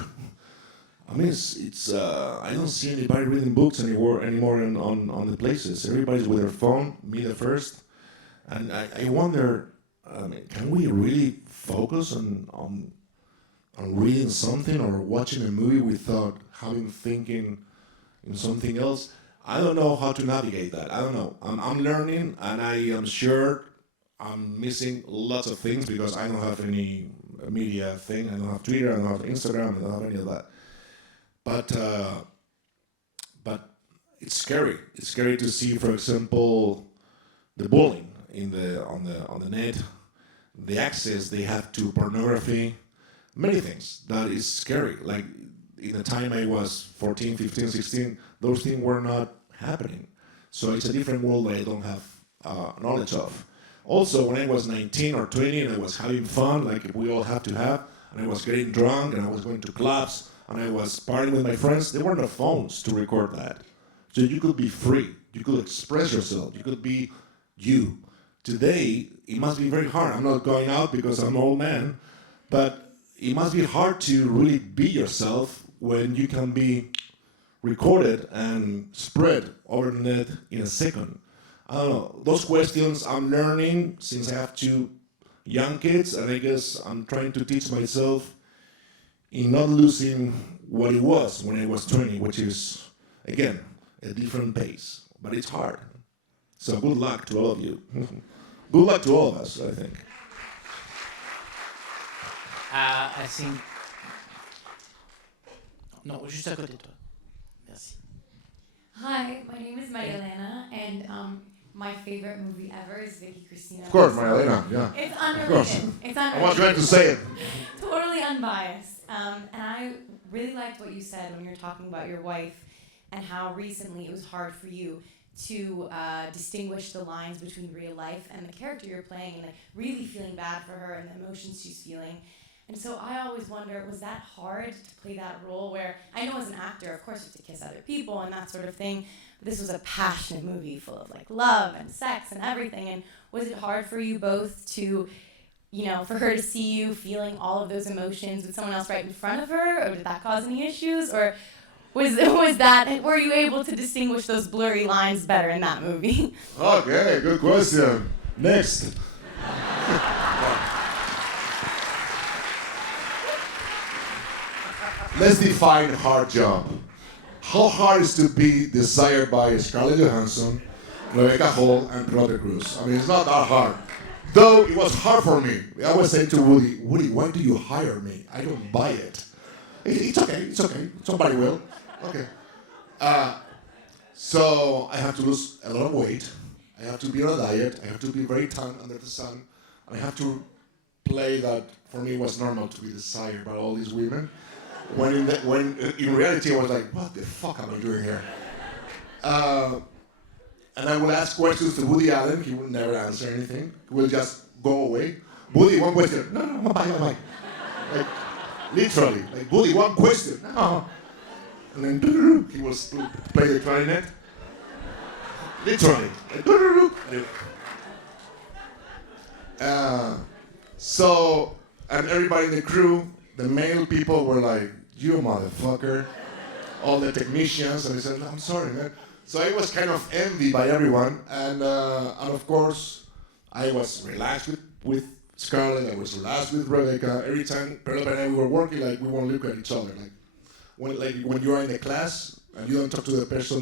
I mean, it's I don't see anybody reading books anymore on the places. Everybody's with their phone, me the first. And I wonder, can we really focus on reading something or watching a movie without thinking in something else? I don't know how to navigate that. I don't know. I'm learning, and I am sure I'm missing lots of things because I don't have any media thing. I don't have Twitter. I don't have Instagram. I don't have any of that. But it's scary. It's scary to see, for example, the bullying on the net, the access they have to pornography, many things. That is scary. Like in the time I was 14, 15, 16, those things were not happening. So it's a different world that I don't have knowledge of. Also, when I was 19 or 20 and I was having fun, like we all have to have, and I was getting drunk and I was going to clubs and I was partying with my friends, there were no phones to record that. So you could be free. You could express yourself. You could be you. Today, it must be very hard. I'm not going out because I'm an old man, but it must be hard to really be yourself when you can be recorded and spread over the net in a second. I don't know. Those questions I'm learning since I have 2 young kids, and I guess I'm trying to teach myself in not losing what it was when I was 20, which is, again, a different pace. But it's hard. So good luck to all of you. Good luck to all of us, I think. I think... Non, juste à côté de toi. Merci. Hi, my name is Marilena, and my favorite movie ever is Vicky Cristina. Of course, Marilena, yeah. It's unrelated. It's I was trying to say it. Totally unbiased. And I really liked what you said when you were talking about your wife and how recently it was hard for you to distinguish the lines between real life and the character you're playing, and like really feeling bad for her and the emotions she's feeling. And so I always wonder, was that hard to play that role where, I know as an actor, of course you have to kiss other people and that sort of thing, but this was a passionate movie full of like love and sex and everything, and was it hard for you both to, you know, for her to see you feeling all of those emotions with someone else right in front of her, or did that cause any issues, or were you able to distinguish those blurry lines better in that movie? Okay, good question. Next. Let's define hard job. How hard is to be desired by Scarlett Johansson, Rebecca Hall, and Penelope Cruz? I mean, it's not that hard. Though it was hard for me. I always say to Woody, why do you hire me? I don't buy it. It's okay. Somebody will. Okay. So I have to lose a lot of weight. I have to be on a diet. I have to be very tan under the sun. And I have to play that for me was normal to be desired by all these women. When in reality I was like, what the fuck am I doing here? And I would ask questions to Woody Allen. He would never answer anything. He would just go away. Woody, one question. No, bye. Like, literally. Like, Woody, one question. No. And then he was play the clarinet. Literally. So, and everybody in the crew, the male people were like, you motherfucker. All the technicians, and I said, I'm sorry, man. So I was kind of envied by everyone, and of course, I was relaxed with Scarlett, I was relaxed with Rebecca. Every time Penelope and I were working, like, we won't look at each other. Like when you are in a class, and you don't talk to the person,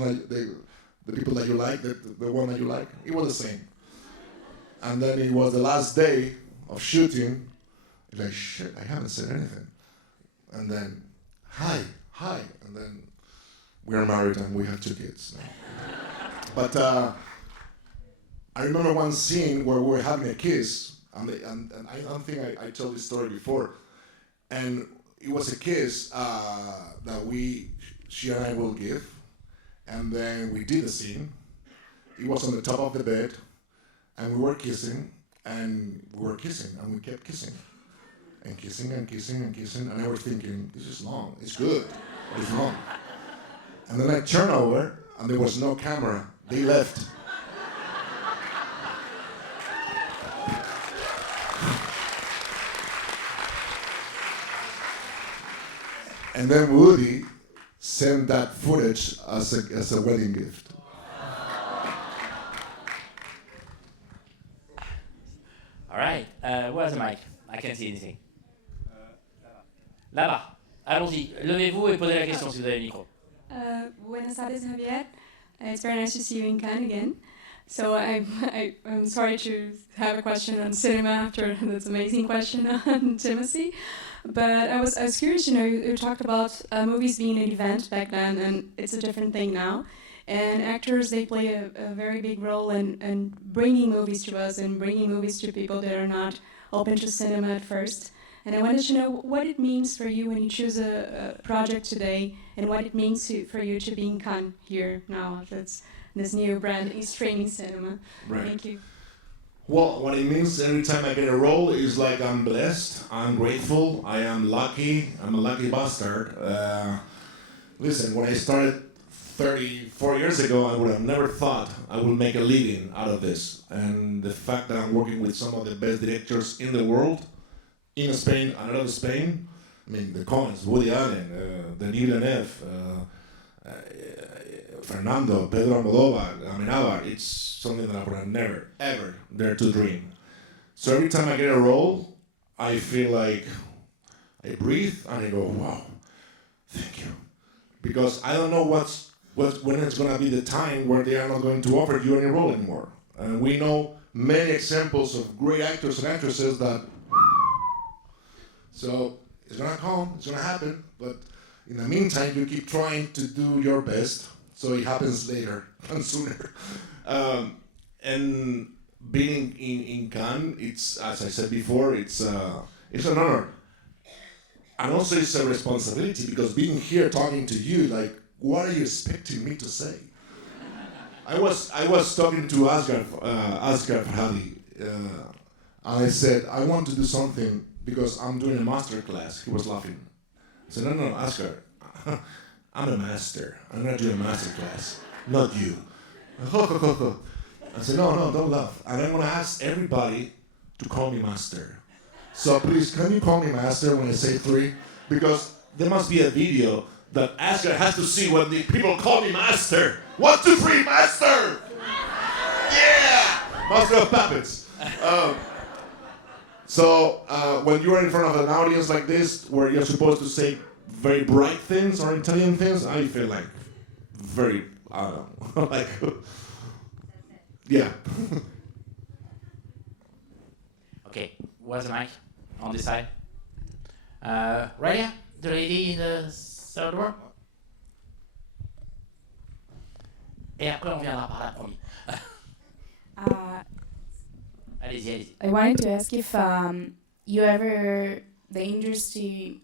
the people that you like, the one that you like, it was the same. And then it was the last day of shooting, like, shit, I haven't said anything. And then, hi, and then we are married and we have 2 kids. But I remember one scene where we were having a kiss, and I don't think I told this story before, and it was a kiss that she and I will give, and then we did the scene. It was on the top of the bed, and we were kissing, and we kept kissing. And kissing, and I was thinking, this is long, it's good, but it's long. And then I turned over, and there was no camera. They left. And then Woody sent that footage as a wedding gift. All right, where's the mic? I can't see anything. Là-bas. Allons-y. Levez-vous et posez la question si vous avez le micro. Buenas tardes, Javier. It's very nice to see you in Cannes again. So I'm sorry to have a question on cinema after this amazing question on intimacy. But I was curious, you talked about movies being an event back then, and it's a different thing now. And actors, they play a very big role in bringing movies to us and bringing movies to people that are not open to cinema at first. And I wanted to know what it means for you when you choose a project today, and what it means for you to be in Cannes here now. That's this new brand in streaming cinema. Right. Thank you. Well, what it means every time I get a role is like I'm blessed, I'm grateful, I am lucky, I'm a lucky bastard. Listen, when I started 34 years ago, I would have never thought I would make a living out of this. And the fact that I'm working with some of the best directors in the world, in Spain and out of Spain, I mean, the Coens, Woody Allen, Denis Villeneuve, Fernando, Pedro Almodóvar, Amenábar, it's something that I would have never, ever dared to dream. So every time I get a role, I feel like I breathe and I go, wow, thank you. Because I don't know when it's going to be the time where they are not going to offer you any role anymore. And we know many examples of great actors and actresses that, so it's going to come, it's going to happen, but in the meantime, you keep trying to do your best, so it happens later and sooner. And being in Cannes, it's, as I said before, it's an honor. And also it's a responsibility, because being here talking to you, like, what are you expecting me to say? I was talking to Asghar Farhadi, and I said, I want to do something because I'm doing a master class. He was laughing. I said, no, Asghar, I'm a master. I'm going to do a master class, not you. I said, no, don't laugh. And I'm going to ask everybody to call me master. So please, can you call me master when I say 3? Because there must be a video that Asghar has to see when the people call me master. 1, 2, 3, master! Yeah! Master of puppets. So when you are in front of an audience like this, where you're supposed to say very bright things or intelligent things, I feel like very, I don't know, like, yeah. Okay, where's the mic? On this side. Right here, the lady in the third row. Et après, on viendra par là, promis. Allez-y. I wanted to ask if you ever, the industry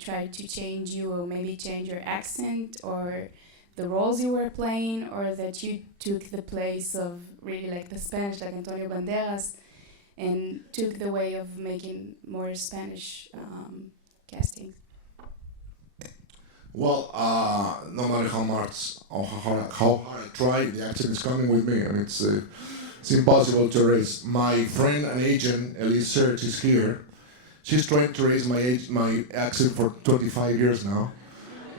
tried to change you, or maybe change your accent or the roles you were playing, or that you took the place of really like the Spanish, like Antonio Banderas, and took the way of making more Spanish casting? Well, no matter how much or how hard I try, the accent is coming with me, and it's impossible to erase. My friend and agent Elise Serge is here. She's trying to erase my accent for 25 years now.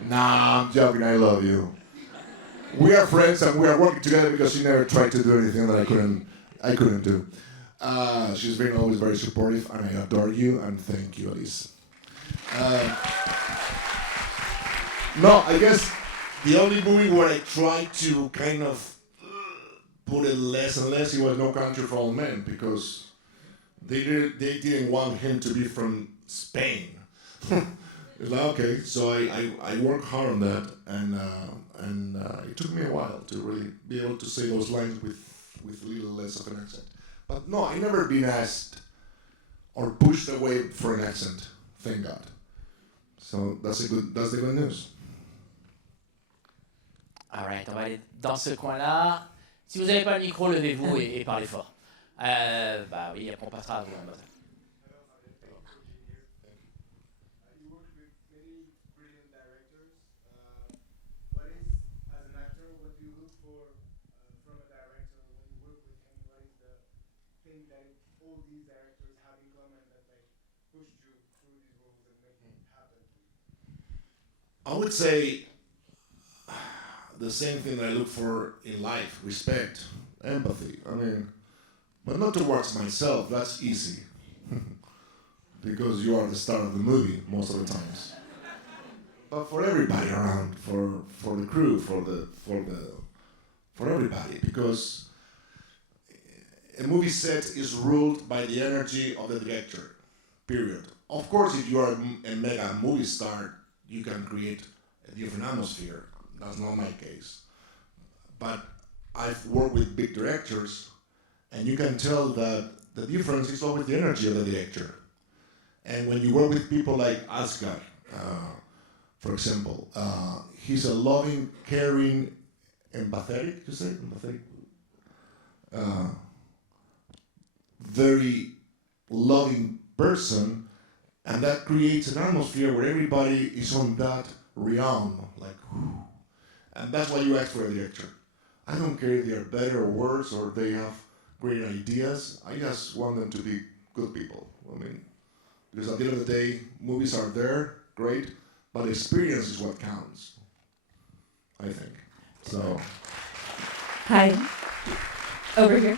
Nah, I'm joking. I love you. We are friends and we are working together because she never tried to do anything that I couldn't do. She's been always very supportive, and I adore you. And thank you, Elise. No, I guess the only movie where I tried to kind of put it less and less, it was No Country for Old Men, because they didn't want him to be from Spain. It's like, okay, so I worked hard on that, and it took me a while to really be able to say those lines with a little less of an accent. But no, I never been asked or pushed away for an accent, thank God. So that's the good news. Alright, on va aller dans ce coin-là. Si vous n'avez pas le micro, levez-vous et parlez fort. Bah oui, après on passera à vous en mode. I would say the same thing that I look for in life: respect, empathy. I mean, but not towards myself. That's easy because you are the star of the movie most of the times. But for everybody around, for the crew, for everybody, because a movie set is ruled by the energy of the director. Period. Of course, if you are a mega movie star, you can create a different atmosphere. That's not my case. But I've worked with big directors, and you can tell that the difference is always the energy of the director. And when you work with people like Asghar, for example, he's a loving, caring, empathetic, you say? Empathetic? Very loving person, and that creates an atmosphere where everybody is on that realm, like, whew. And that's why you ask for a director. I don't care if they are better or worse or they have great ideas. I just want them to be good people. I mean, because at the end of the day, movies are there, great, but experience is what counts, I think. So. Hi. Over here.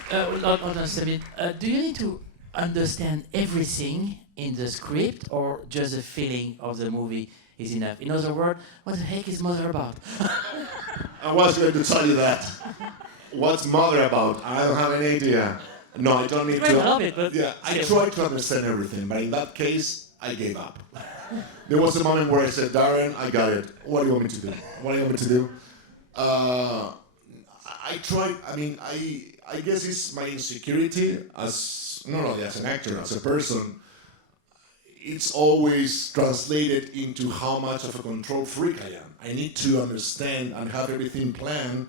Do you need to understand everything in the script, or just the feeling of the movie is enough? In other words, what the heck is Mother about? I was going to tell you that. What's Mother about? I don't have any idea. No, I don't need to. Help it, but yeah, I tried to understand everything, but in that case, I gave up. There was a moment where I said, Darren, I got it. What do you want me to do? What do you want me to do? I tried, I guess it's my insecurity as, not only as an actor, as a person. It's always translated into how much of a control freak I am. I need to understand and have everything planned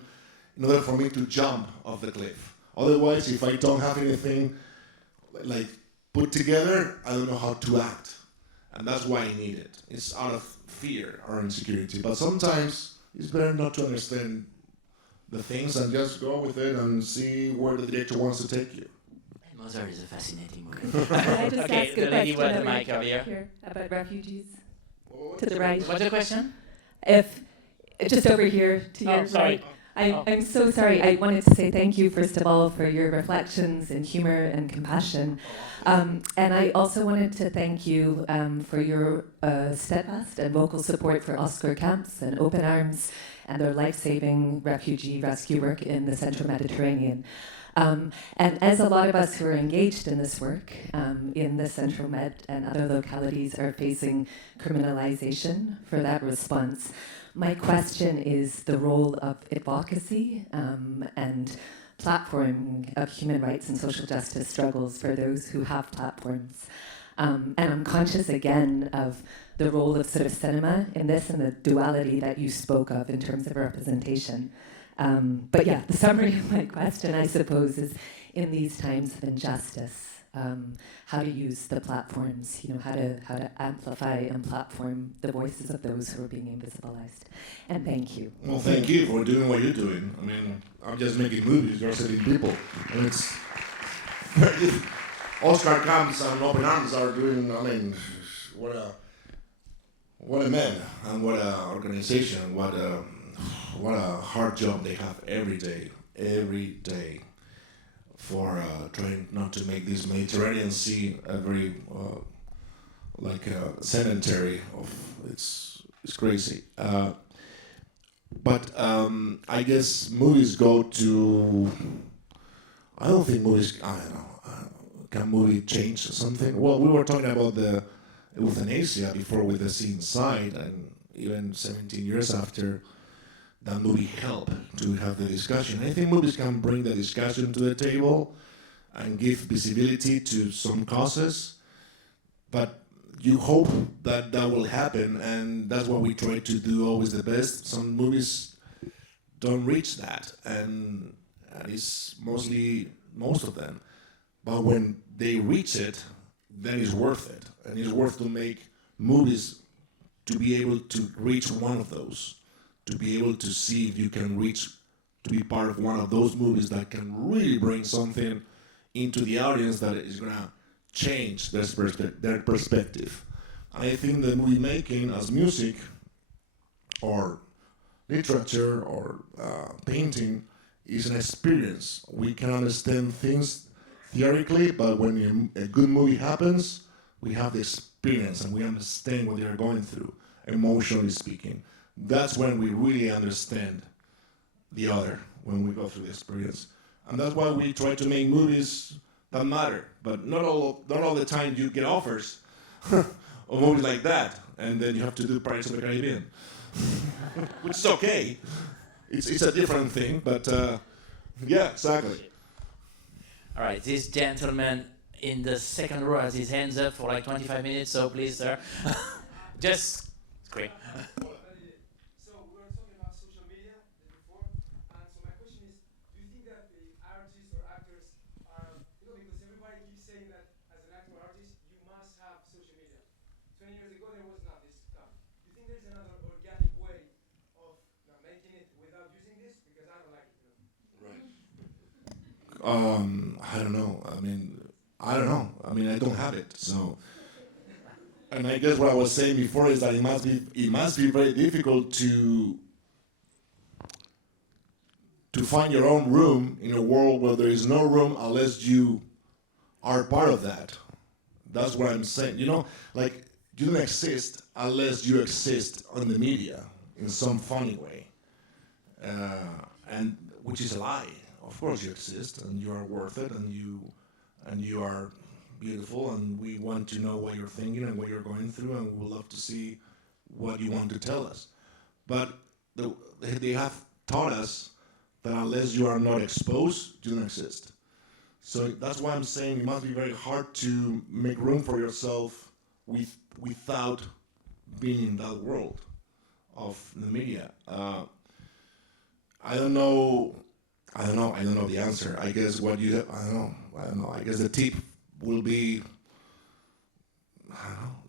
in order for me to jump off the cliff. Otherwise, if I don't have anything like put together, I don't know how to act. And that's why I need it. It's out of fear or insecurity. But sometimes it's better not to understand the things and just go with it and see where the director wants to take you. Mother is a fascinating movie. Can I just Okay, ask the a lady question with the over mic over here. here about refugees? To the right. What's the question? If just over here to your sorry. right. I'm so sorry. I wanted to say thank you, first of all, for your reflections and humor and compassion. And I also wanted to thank you for your steadfast and vocal support for Oscar camps and Open Arms and their life-saving refugee rescue work in the Central Mediterranean. And as a lot of us who are engaged in this work in the Central Med and other localities are facing criminalization for that response, my question is the role of advocacy and platforming of human rights and social justice struggles for those who have platforms. And I'm conscious again of the role of sort of cinema in this and the duality that you spoke of in terms of representation. But yeah, the summary of my question, I suppose, in these times of injustice, how to use the platforms, how to amplify and platform the voices of those who are being invisibilized. And thank you. Well, thank you for doing what you're doing. I mean, I'm just making movies, you're setting people. And it's very Oscar Camps and Open Arms are doing, I mean, what a man and what a organization, what a hard job they have every day for trying not to make this Mediterranean Sea a very like a sedentary of it's crazy. But I guess movies go to. I don't think movies. I don't know. Can movie change something? Well, we were talking about the euthanasia before with the See Inside, and even 17 years after, that movie helped to have the discussion. I think movies can bring the discussion to the table and give visibility to some causes, but you hope that that will happen, and that's what we try to do always the best. Some movies don't reach that, and it's most of them. But when they reach it, then it's worth it. And it's worth to make movies to be able to reach one of those, to be able to see if you can reach, to be part of one of those movies that can really bring something into the audience that is going to change their perspective. And I think that movie making as music or literature or painting is an experience. We can understand things theoretically, but when a good movie happens, we have the experience and we understand what they are going through, emotionally speaking. That's when we really understand the other, when we go through the experience. And that's why we try to make movies that matter. But not all the time you get offers of movies like that, and then you have to do Pirates of the Caribbean, which is okay. It's a different thing, but yeah, exactly. All right, this gentleman in the second row has his hands up for like 25 minutes, so please, sir, just quick. So we were talking about social media before, and so my question is, do you think that the artists or actors are, because everybody keeps saying that as an actor or artist, you must have social media. 20 years ago, there was not this stuff. Do you think there's another organic way of making it without using this? Because I don't like it. Right. I don't know. I mean, I don't have it. So, and I guess what I was saying before is that it must be very difficult to find your own room in a world where there is no room unless you are part of that. That's what I'm saying. Like you don't exist unless you exist on the media in some funny way, and which is a lie. Of course you exist, and you are worth it, and you are beautiful, and we want to know what you're thinking and what you're going through, and we would love to see what you want to tell us. But they have taught us that unless you are not exposed, you don't exist. So that's why I'm saying it must be very hard to make room for yourself without being in that world of the media. I don't know the answer. I guess what you have, I don't know. I guess the tip will be,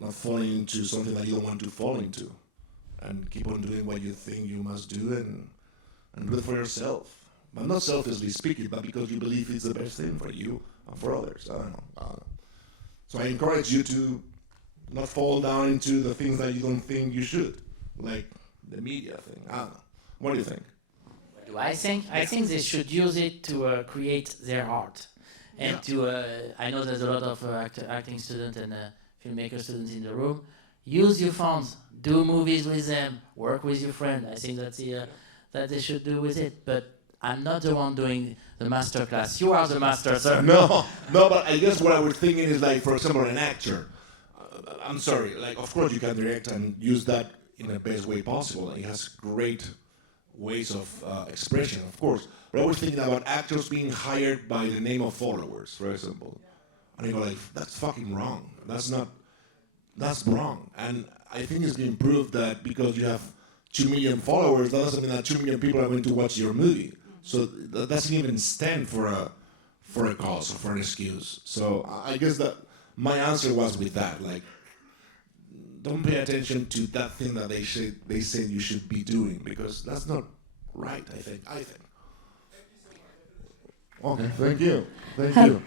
not falling into something that you don't want to fall into, and keep on doing what you think you must do, and do it for yourself. But not selfishly speaking, but because you believe it's the best thing for you and for others. I don't know. So I encourage you to not fall down into the things that you don't think you should, like the media thing. I don't know. What do you think? Do I think? I think they should use it to create their art. And I know there's a lot of acting students and filmmaker students in the room. Use your phones, do movies with them, work with your friend. I think that's that they should do with it. But I'm not the one doing the master class. You are the master, sir. No, but I guess what I was thinking is like, for example, an actor. I'm sorry, like of course you can direct and use that in the best way possible. It has great ways of expression, of course. But I was thinking about actors being hired by the name of followers, for example. And I go like, that's fucking wrong. That's wrong. And I think it's been proved that because you have 2 million followers, that doesn't mean that 2 million people are going to watch your movie. So that doesn't even stand for for a cause or for an excuse. So I guess that my answer was with that, like, don't pay attention to that thing that they say you should be doing, because that's not right, I think. Okay, thank you. Hello.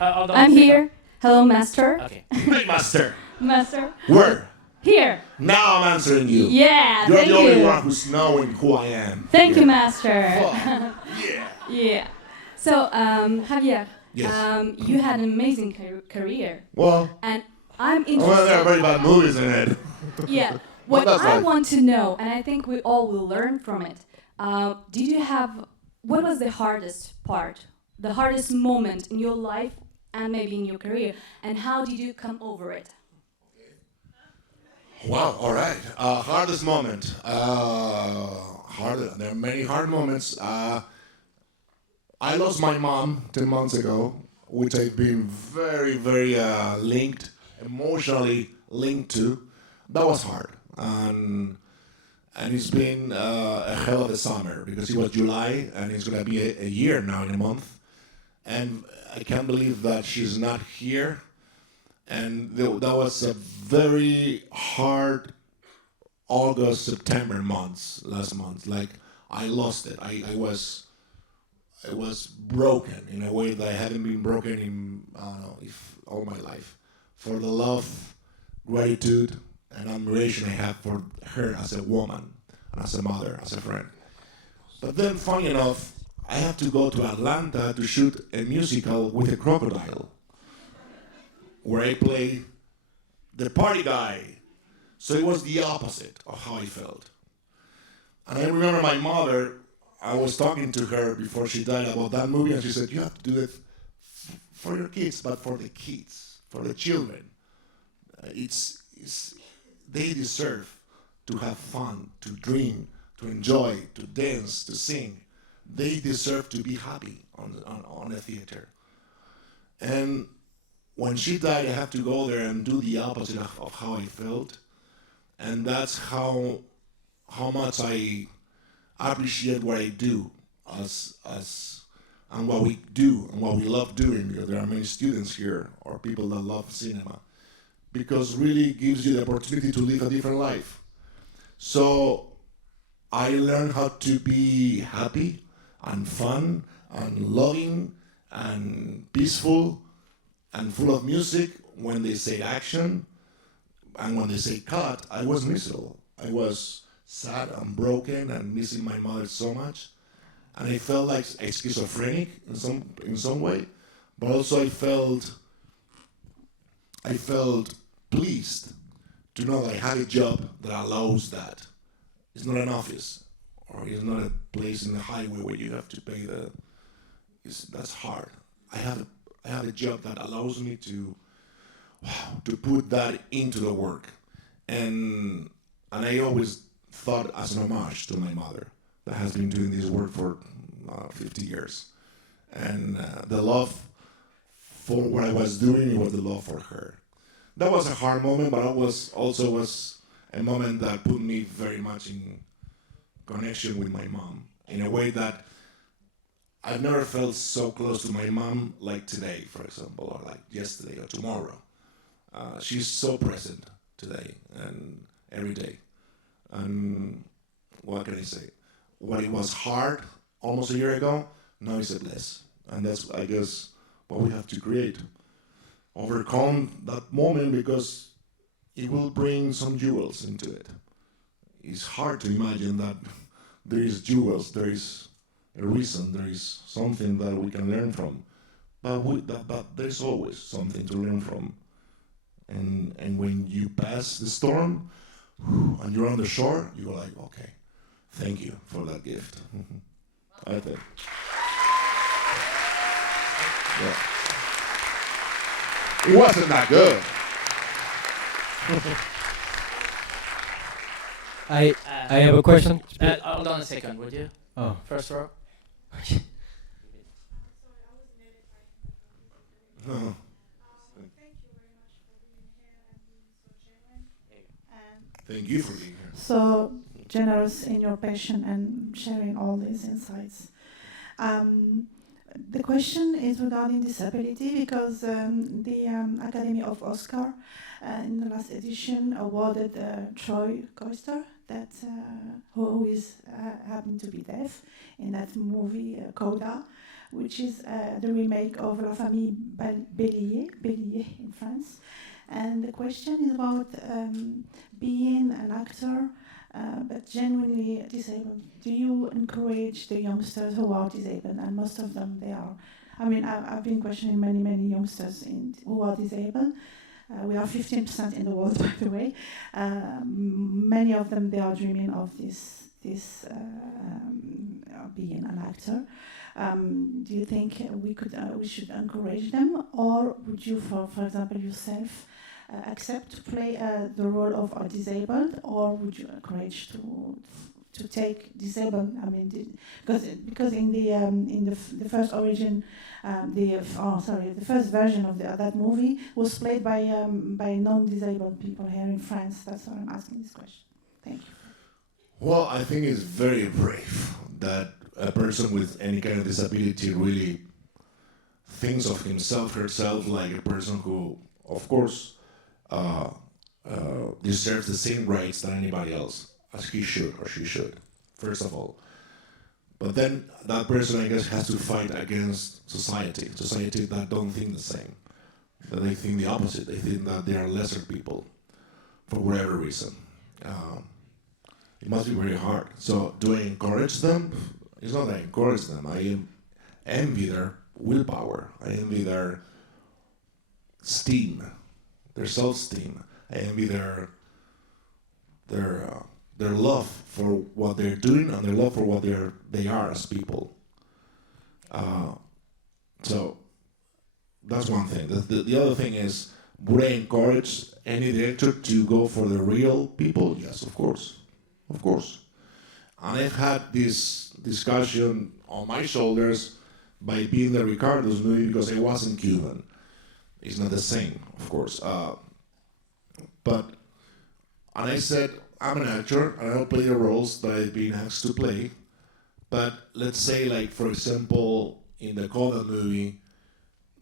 I'm here. Hello, master. Okay. Hey, master. Master. Where? Here. Now I'm answering you. Yeah, You're thank the only you. one who's knowing who I am. Thank you, master. Yeah. Yeah. So, Javier, Yes. you had an amazing career. Well, And I'm interested. well, there are very bad movies in it. Yeah. What That's I right. want to know, and I think we all will learn from it, what was the hardest part, the hardest moment in your life and maybe in your career, and how did you come over it? Wow, all right. Hardest moment. There are many hard moments. I lost my mom 10 months ago, which I've been very, very emotionally linked to. That was hard. And it's been a hell of a summer, because it was July and it's going to be a year now in a month. And I can't believe that she's not here. And that was a very hard August, September months, last month. Like, I lost it. I was broken in a way that I hadn't been broken in, I don't know, all my life. For the love, gratitude, and admiration I have for her as a woman, as a mother, as a friend. But then, funny enough, I have to go to Atlanta to shoot a musical with a crocodile, where I play the party guy. So it was the opposite of how I felt. And I remember my mother, I was talking to her before she died about that movie, and she said, you have to do it for your kids, but for the kids, for the children. They deserve to have fun, to dream, to enjoy, to dance, to sing. They deserve to be happy on a theater. And when she died, I had to go there and do the opposite of how I felt. And that's how much I appreciate what I do and what we do and what we love doing, because there are many students here or people that love cinema, because really gives you the opportunity to live a different life. So I learned how to be happy and fun and loving and peaceful and full of music when they say action, and when they say cut, I was miserable. I was sad and broken and missing my mother so much, and I felt like a schizophrenic in some way, but also I felt pleased to know that I had a job that allows that. It's not an office, or it's not a place in the highway where you have to pay that's hard. I have a job that allows me to put that into the work. And I always thought as an homage to my mother that has been doing this work for 50 years. And the love for what I was doing, it was the love for her. That was a hard moment, but it was also a moment that put me very much in connection with my mom in a way that I've never felt so close to my mom like today, for example, or like yesterday or tomorrow. She's so present today and every day. And what can I say? What it was hard almost a year ago, now it's a bliss. And that's, I guess, what we have to create. Overcome that moment, because it will bring some jewels into it. It's hard to imagine that there is jewels, there is a reason, there is something that we can learn from. But there's always something to learn from. And when you pass the storm and you're on the shore, you're like, okay, thank you for that gift. I think. Yeah. It wasn't that good. I have a question. Hold on a second, would you? Oh. First row. No. Thank you for being here. So generous in your passion and sharing all these insights. The question is regarding disability because the Academy of Oscar in the last edition awarded Troy Koester, that who is happened to be deaf, in that movie Coda, which is the remake of La Famille Bélier in France. And the question is about being an actor but genuinely disabled. Do you encourage the youngsters who are disabled? And most of them, they are. I mean, I've been questioning many youngsters who are disabled. We are 15% in the world, by the way. Many of them, they are dreaming of this being an actor. Do you think we should encourage them, or would you, for example, yourself, accept to play the role of a disabled, or would you encourage to take disabled? I mean, because in the first origin, the first version of that movie was played by non-disabled people here in France. That's why I'm asking this question. Thank you. Well, I think it's very brave that a person with any kind of disability really thinks of himself, herself, like a person who, of course, deserves the same rights than anybody else, as he should or she should, first of all. But then that person, I guess, has to fight against society that don't think the same, that they think the opposite. They think that they are lesser people for whatever reason. It must be very hard. So do I encourage them? It's not that I encourage them. I envy their willpower. I envy their steam, their self-esteem. I envy their love for what they're doing and their love for what they are as people. So that's one thing. The other thing is, would I encourage any director to go for the real people? Yes, of course. Of course. And I've had this discussion on my shoulders by being the Ricardo's movie because I wasn't Cuban. It's not the same, of course. And I said, I'm an actor and I'll play the roles that I've been asked to play. But let's say, like, for example, in the Coda movie,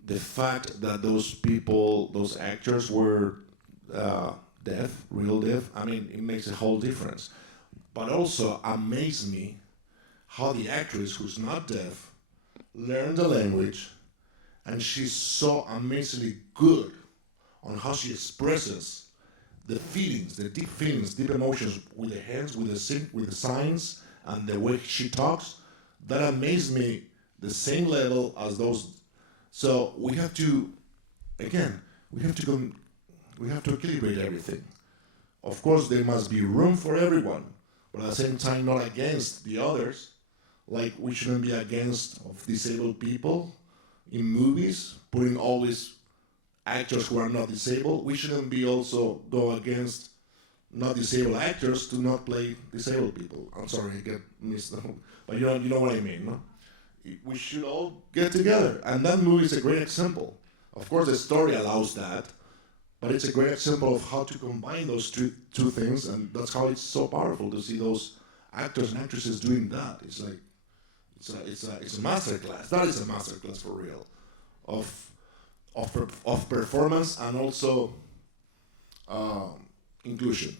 the fact that those people, those actors were deaf, real deaf, I mean, it makes a whole difference. But also amazed me how the actress who's not deaf learned the language, and she's so amazingly good on how she expresses the feelings, the deep emotions with the hands, with the signs, and the way she talks. That amazed me the same level as those. So we have to equilibrate everything. Of course, there must be room for everyone, but at the same time, not against the others. Like, we shouldn't be against of disabled people in movies, putting always actors who are not disabled. We shouldn't be also go against not disabled actors to not play disabled people. I'm sorry, I get missed, but you know what I mean, no? We should all get together, and that movie is a great example. Of course, the story allows that, but it's a great example of how to combine those two things, and that's how it's so powerful to see those actors and actresses doing that. It's like it's a masterclass. That is a masterclass for real, of performance and also inclusion.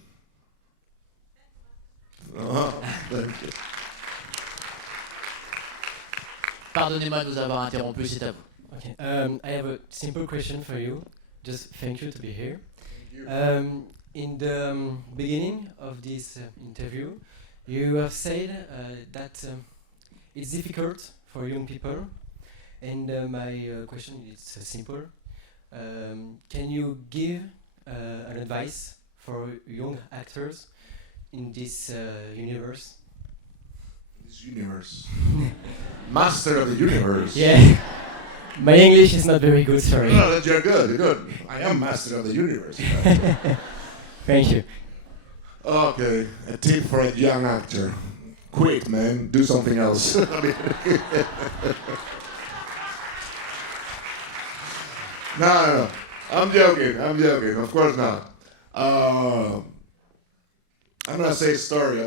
Thank you. Pardonnez-moi de vous avoir interrompu, c'est à vous. Okay. I have a simple question for you. Just thank you to be here. In the beginning of this interview, you have said that it's difficult for young people, and my question is simple. Can you give an advice for young actors in this universe? This universe. Master of the universe. Yeah. My English is not very good, sorry. No, you're good, you're good. I am master of the universe. Thank you. Okay, a tip for a young actor. Quit, man. Do something else. No. I'm joking. Of course not. I'm gonna say a story.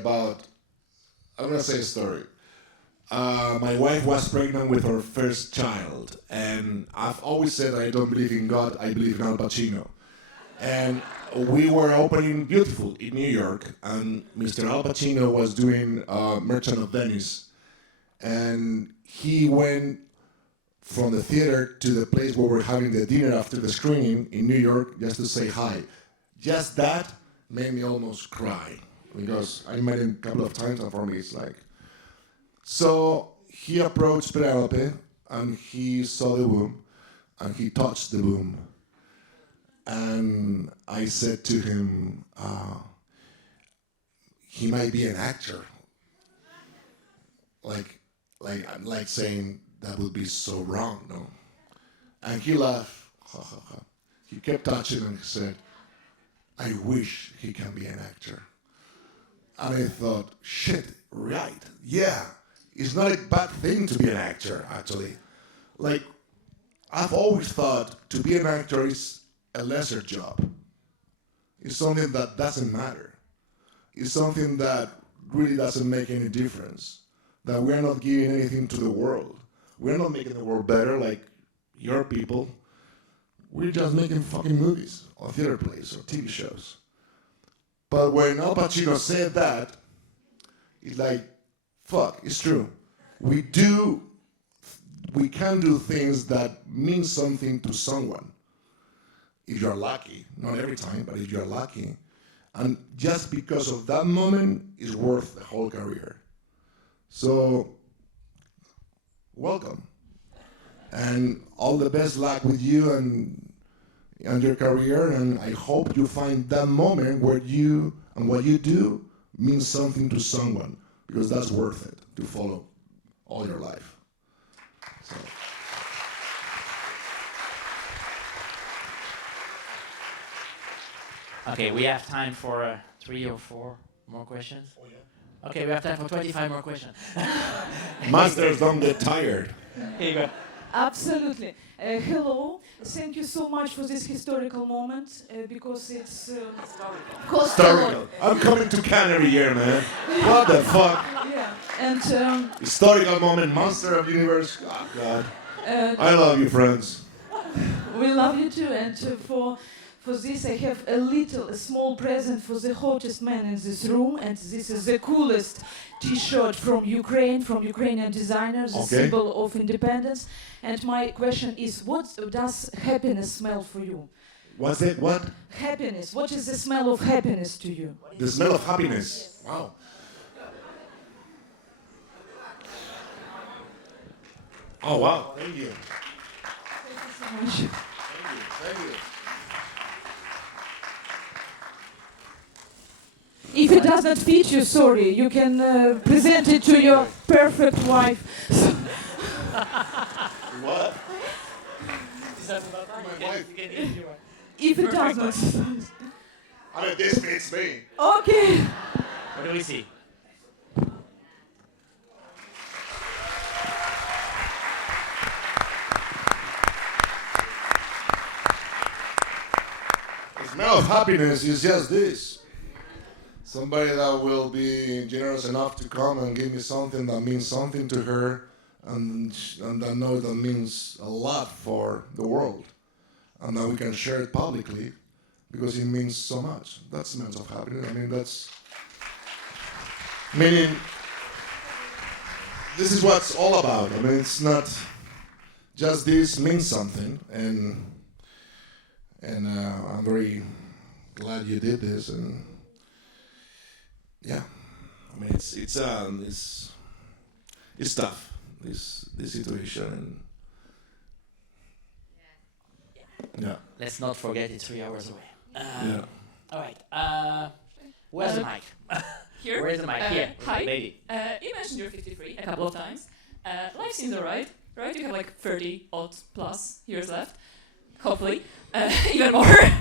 my wife was pregnant with her first child, and I've always said I don't believe in God, I believe in Al Pacino. And we were opening Beautiful in New York, and Mr. Al Pacino was doing Merchant of Venice, and he went from the theater to the place where we're having the dinner after the screening in New York just to say hi. Just that made me almost cry, because I met him a couple of times, and for me it's like... So he approached Penelope, and he saw the womb, and he touched the womb. And I said to him, he might be an actor. Like saying, that would be so wrong, no? And he laughed, ha ha ha. He kept touching and he said, I wish he can be an actor. And I thought, shit, right, yeah. It's not a bad thing to be an actor, actually. Like, I've always thought to be an actor is a lesser job. It's something that doesn't matter. It's something that really doesn't make any difference. That we're not giving anything to the world. We're not making the world better like your people. We're just making fucking movies or theater plays or TV shows. But when Al Pacino said that, it's like, fuck, it's true. We can do things that mean something to someone. If you're lucky, not every time, but if you're lucky. And just because of that moment is worth the whole career. So, welcome. And all the best luck with you and your career, and I hope you find that moment where you and what you do means something to someone, because that's worth it to follow all your life. So. Okay, we have time for 3 or 4 more questions. Oh, yeah. Okay, we have time for 25 more questions. Masters don't get tired. Here you go. Absolutely. Hello. Thank you so much for this historical moment, because it's historical. I'm coming to Cannes every year, man. What the fuck? Yeah. And historical moment, monster of universe. Oh, God. I love you, friends. We love you too. And for this, I have a small present for the hottest man in this room, and this is the coolest T-shirt from Ukraine, from Ukrainian designers, the symbol of independence. And my question is, what does happiness smell for you? What's it? What? Happiness. What is the smell of happiness to you? The smell of happiness. Wow. Oh, wow. Thank you. Thank you so much. Thank you. If it does not fit you, sorry, you can present it to your perfect wife. What? My wife. If it does not. I mean, this fits me. Okay. What do we see? The smell of happiness is just this. Somebody that will be generous enough to come and give me something that means something to her, and that knows that means a lot for the world, and that we can share it publicly because it means so much. That's the sense of happiness. I mean, that's meaning this is what it's all about. I mean, it's not just this means something, and I'm very glad you did this, and yeah, I mean it's tough, this situation, and yeah. Let's not forget it's 3 hours away. Yeah. All right. Where's the mic? Here. Where's the mic? Here. Hi. Lady. You mentioned you're 53 a couple of times. Life seems alright, right? You have like 30 odd plus years left. Hopefully. Even more.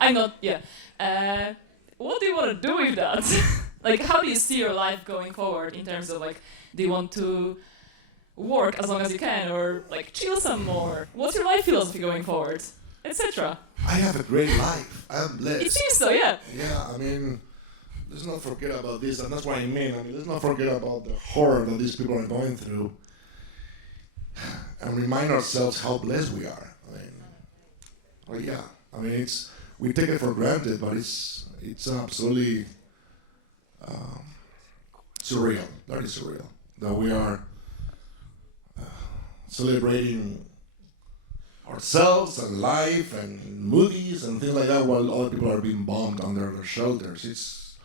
I'm not, yeah. What do you want to do with that? Like, how do you see your life going forward in terms of like, do you want to work as long as you can, or like chill some more? What's your life philosophy going forward, etc.? I have a great life. I'm blessed. It seems so, yeah. Yeah, I mean, let's not forget about this, and that's what I mean. Let's not forget about the horror that these people are going through, and remind ourselves how blessed we are. We take it for granted, but it's absolutely surreal. That is surreal. That we are celebrating ourselves and life and movies and things like that while other people are being bombed under their shelters. It's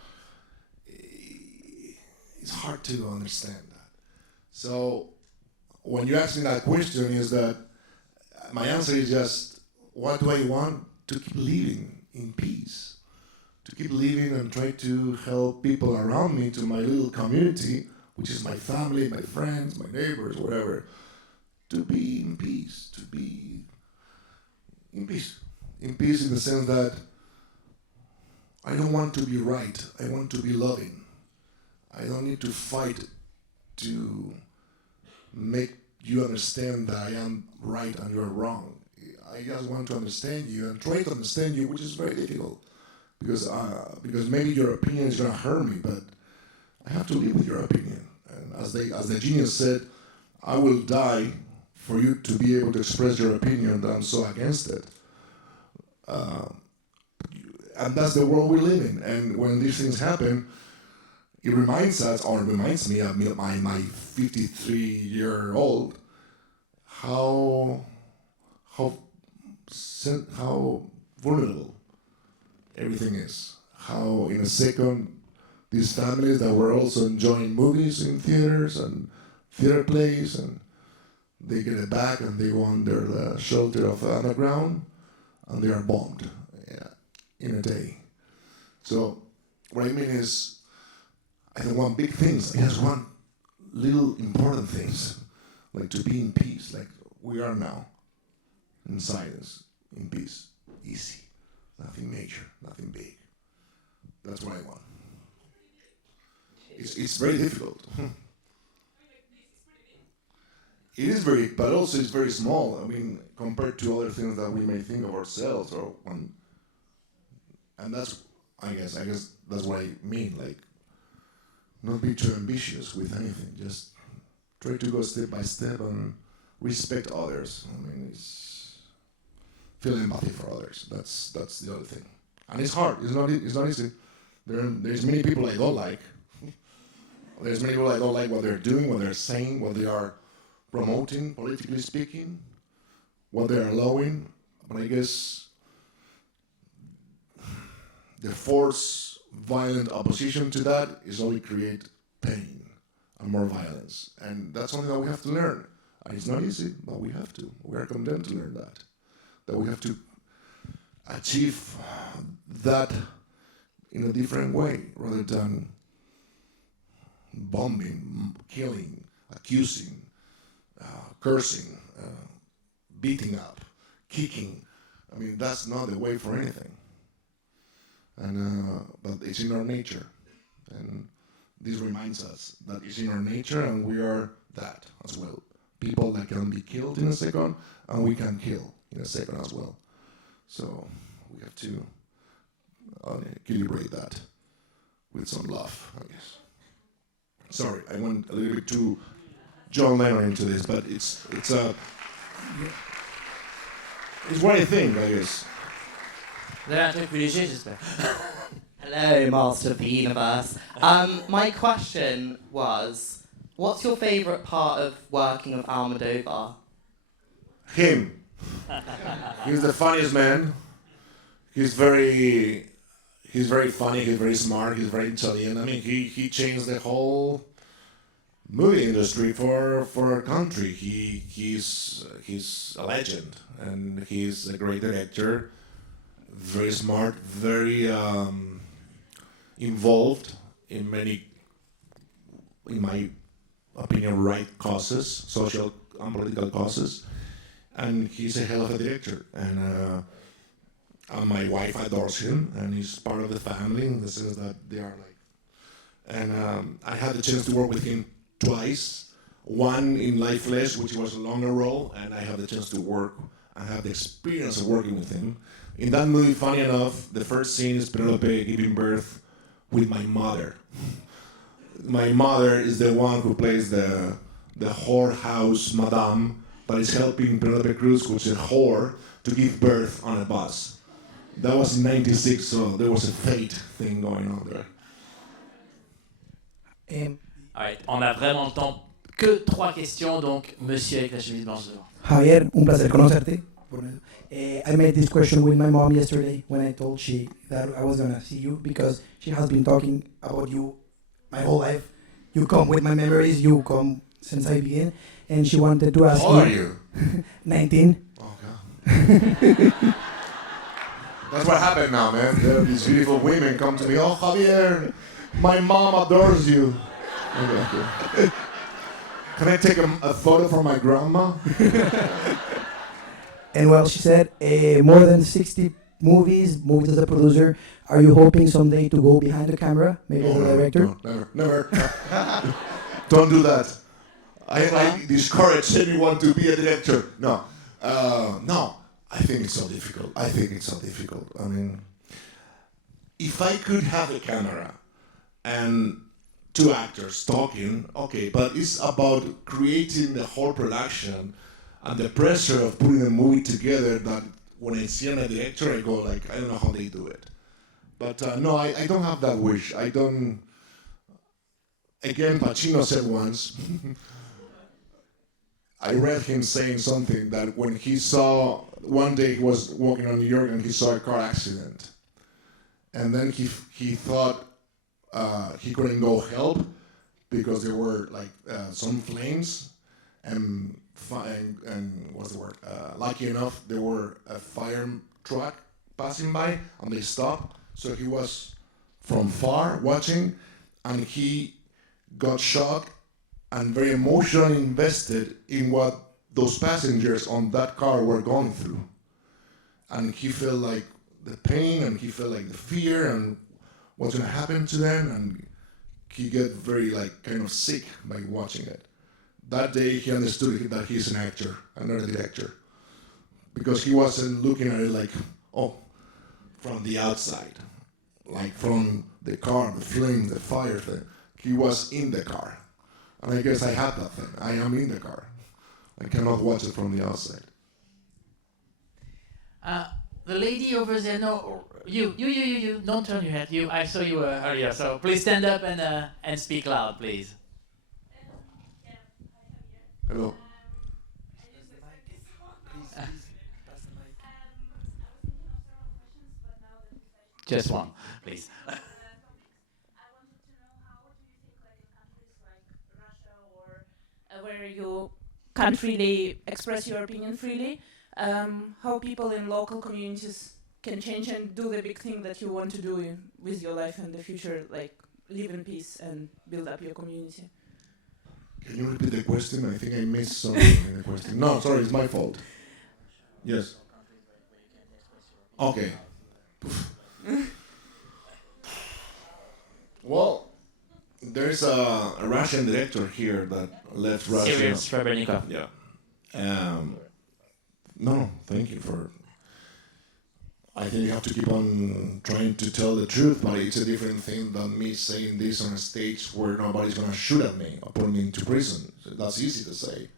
hard to understand that. So when you ask me that question, is that my answer is just, what do I want? To keep living in peace, to keep living and try to help people around me, to my little community, which is my family, my friends, my neighbors, whatever, to be in peace, to be in peace. In peace in the sense that I don't want to be right, I want to be loving. I don't need to fight to make you understand that I am right and you're wrong. I just want to understand you and try to understand you, which is very difficult, because maybe your opinion is going to hurt me, but I have to live with your opinion. And as the genius said, I will die for you to be able to express your opinion, that I'm so against it. And that's the world we live in. And when these things happen, it reminds us, or reminds me of my 53-year-old, how vulnerable everything is. How in a second, these families that were also enjoying movies in theaters and theater plays, and they get it back and they go under the shelter of underground, and they are bombed in a day. So what I mean is, I don't want big things. I just want little important things, like to be in peace, like we are now, in silence, in peace, easy, nothing major, nothing big. That's what I want. It's very difficult. It is very, but also it's very small. I mean, compared to other things that we may think of ourselves, and that's, I guess that's what I mean. Like, not be too ambitious with anything. Just try to go step by step and respect others. I mean, feel empathy for others. That's the other thing. And it's hard. It's not easy. There's many people I don't like. There's many people I don't like what they're doing, what they're saying, what they are promoting, politically speaking, what they're allowing. But I guess the forced, violent opposition to that is only create pain and more violence. And that's something that we have to learn. And it's not easy, but we have to. We are condemned to learn that. That we have to achieve that in a different way, rather than bombing, killing, accusing, cursing, beating up, kicking. I mean, that's not the way for anything. And but it's in our nature, and this reminds us that it's in our nature, and we are that as well. People that can be killed in a second, and we can kill in a second as well. So we have to equilibrate that with some love, I guess. Sorry, I went a little bit too John Lennon into this, but it's what I think, I guess. Vous avez un truc plus léger, j'espère. Hello, Master of the Universe. My question was, what's your favourite part of working with Almodovar? Him. He's the funniest man. He's very funny. He's very smart. He's very intelligent. I mean, he changed the whole movie industry for our country. He's a legend, and he's a great director. Very smart, very involved in many, in my opinion, right causes, social and political causes, and he's a hell of a director. And my wife adores him, and he's part of the family in the sense that they are like. And I had the chance to work with him twice. One in Lifeless, which was a longer role, and I had the chance to work and have the experience of working with him. In that movie, funny enough, the first scene is Penelope giving birth with my mother. My mother is the one who plays the whorehouse madame that is helping Penelope Cruz, which is a whore, to give birth on a bus. That was in '96, so there was a fate thing going on there. Alright, on a vraiment le temps que 3 questions, donc monsieur avec la chemise blanche devant. Javier, un placer conocerte. I made this question with my mom yesterday when I told she that I was gonna see you because she has been talking about you my whole life. You come with my memories, you come since I began, and she wanted to ask How old are you? 19. Okay. That's what happened now, man. There are these beautiful women come to me, oh, Javier, my mom adores you. Okay. Can I take a photo from my grandma? And well, she said more than 60 movies as a producer. Are you hoping someday to go behind the camera, maybe as a director? No, never. Don't do that. I discourage anyone to be a director. No. I think it's so difficult. I mean, if I could have a camera and 2 actors talking, okay, but it's about creating the whole production and the pressure of putting a movie together that when I see a director, I go like, I don't know how they do it. But no, I don't have that wish. I don't. Again, Pacino said once, I read him saying something that when he saw, one day he was walking on New York and he saw a car accident. And then he thought he couldn't go help because there were like some flames and what's the word? Lucky enough, there were a fire truck passing by and they stopped. So he was from far watching and he got shocked and very emotionally invested in what those passengers on that car were going through. And he felt like the pain and he felt like the fear and what's going to happen to them. And he get very like kind of sick by watching it. That day he understood that he's an actor and not a director. Because he wasn't looking at it like, oh, from the outside. Like from the car, the flames, the fire thing. He was in the car. And I guess I had that thing. I am in the car. I cannot watch it from the outside. The lady over there, no, you, don't turn your head. I saw you earlier, so please stand up and speak loud, please. Hello. Just one, please. Where you can't really express your opinion freely, how people in local communities can change and do the big thing that you want to do with your life in the future, like live in peace and build up your community. Can you repeat the question? I think I missed something in the question. No, sorry, it's my fault. Yes. Okay. Well, there's a Russian director here that left Russia. Serious Srebrenica. Yeah. No, thank you for. I think you have to keep on trying to tell the truth, but it's a different thing than me saying this on a stage where nobody's gonna shoot at me or put me into prison. That's easy to say.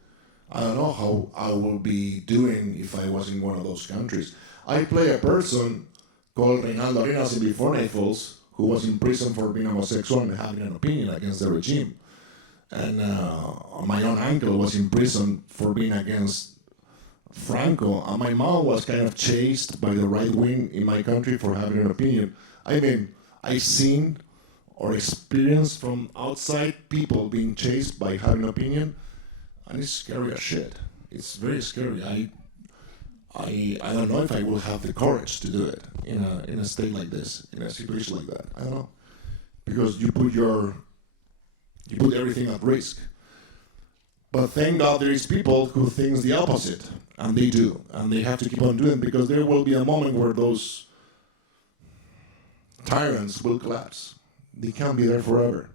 I don't know how I will be doing if I was in one of those countries. I play a person called Reinaldo Arenas in Before Night Falls, who was in prison for being homosexual and having an opinion against the regime. And my own uncle was in prison for being against Franco, and my mom was kind of chased by the right wing in my country for having an opinion. I mean, I've seen or experienced from outside people being chased by having an opinion, and it's scary as shit. It's very scary. I don't know if I will have the courage to do it in a state like this, in a situation like that. I don't know, because you put everything at risk. But thank God there is people who think the opposite, and they do, and they have to keep on doing it because there will be a moment where those tyrants will collapse. They can't be there forever.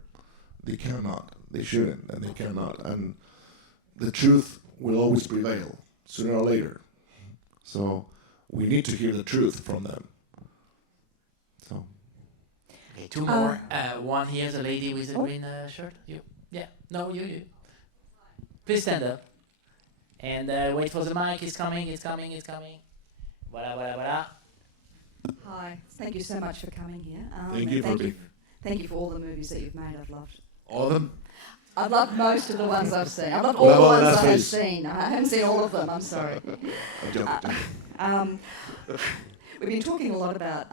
They cannot. They shouldn't, and they cannot. And the truth will always prevail, sooner or later. So we need to hear the truth from them. So. Okay, two more. One here, the lady with the green shirt. You? Yeah. No, you. Please stand up. And wait for the mic. It's coming. Voilà. Hi. Thank you so much for coming here. Thank you for all the movies that you've made. I've loved. All of them? I've loved most of the ones I've seen. I've loved all the ones I have seen. I haven't seen all of them. I'm sorry. We've been talking a lot about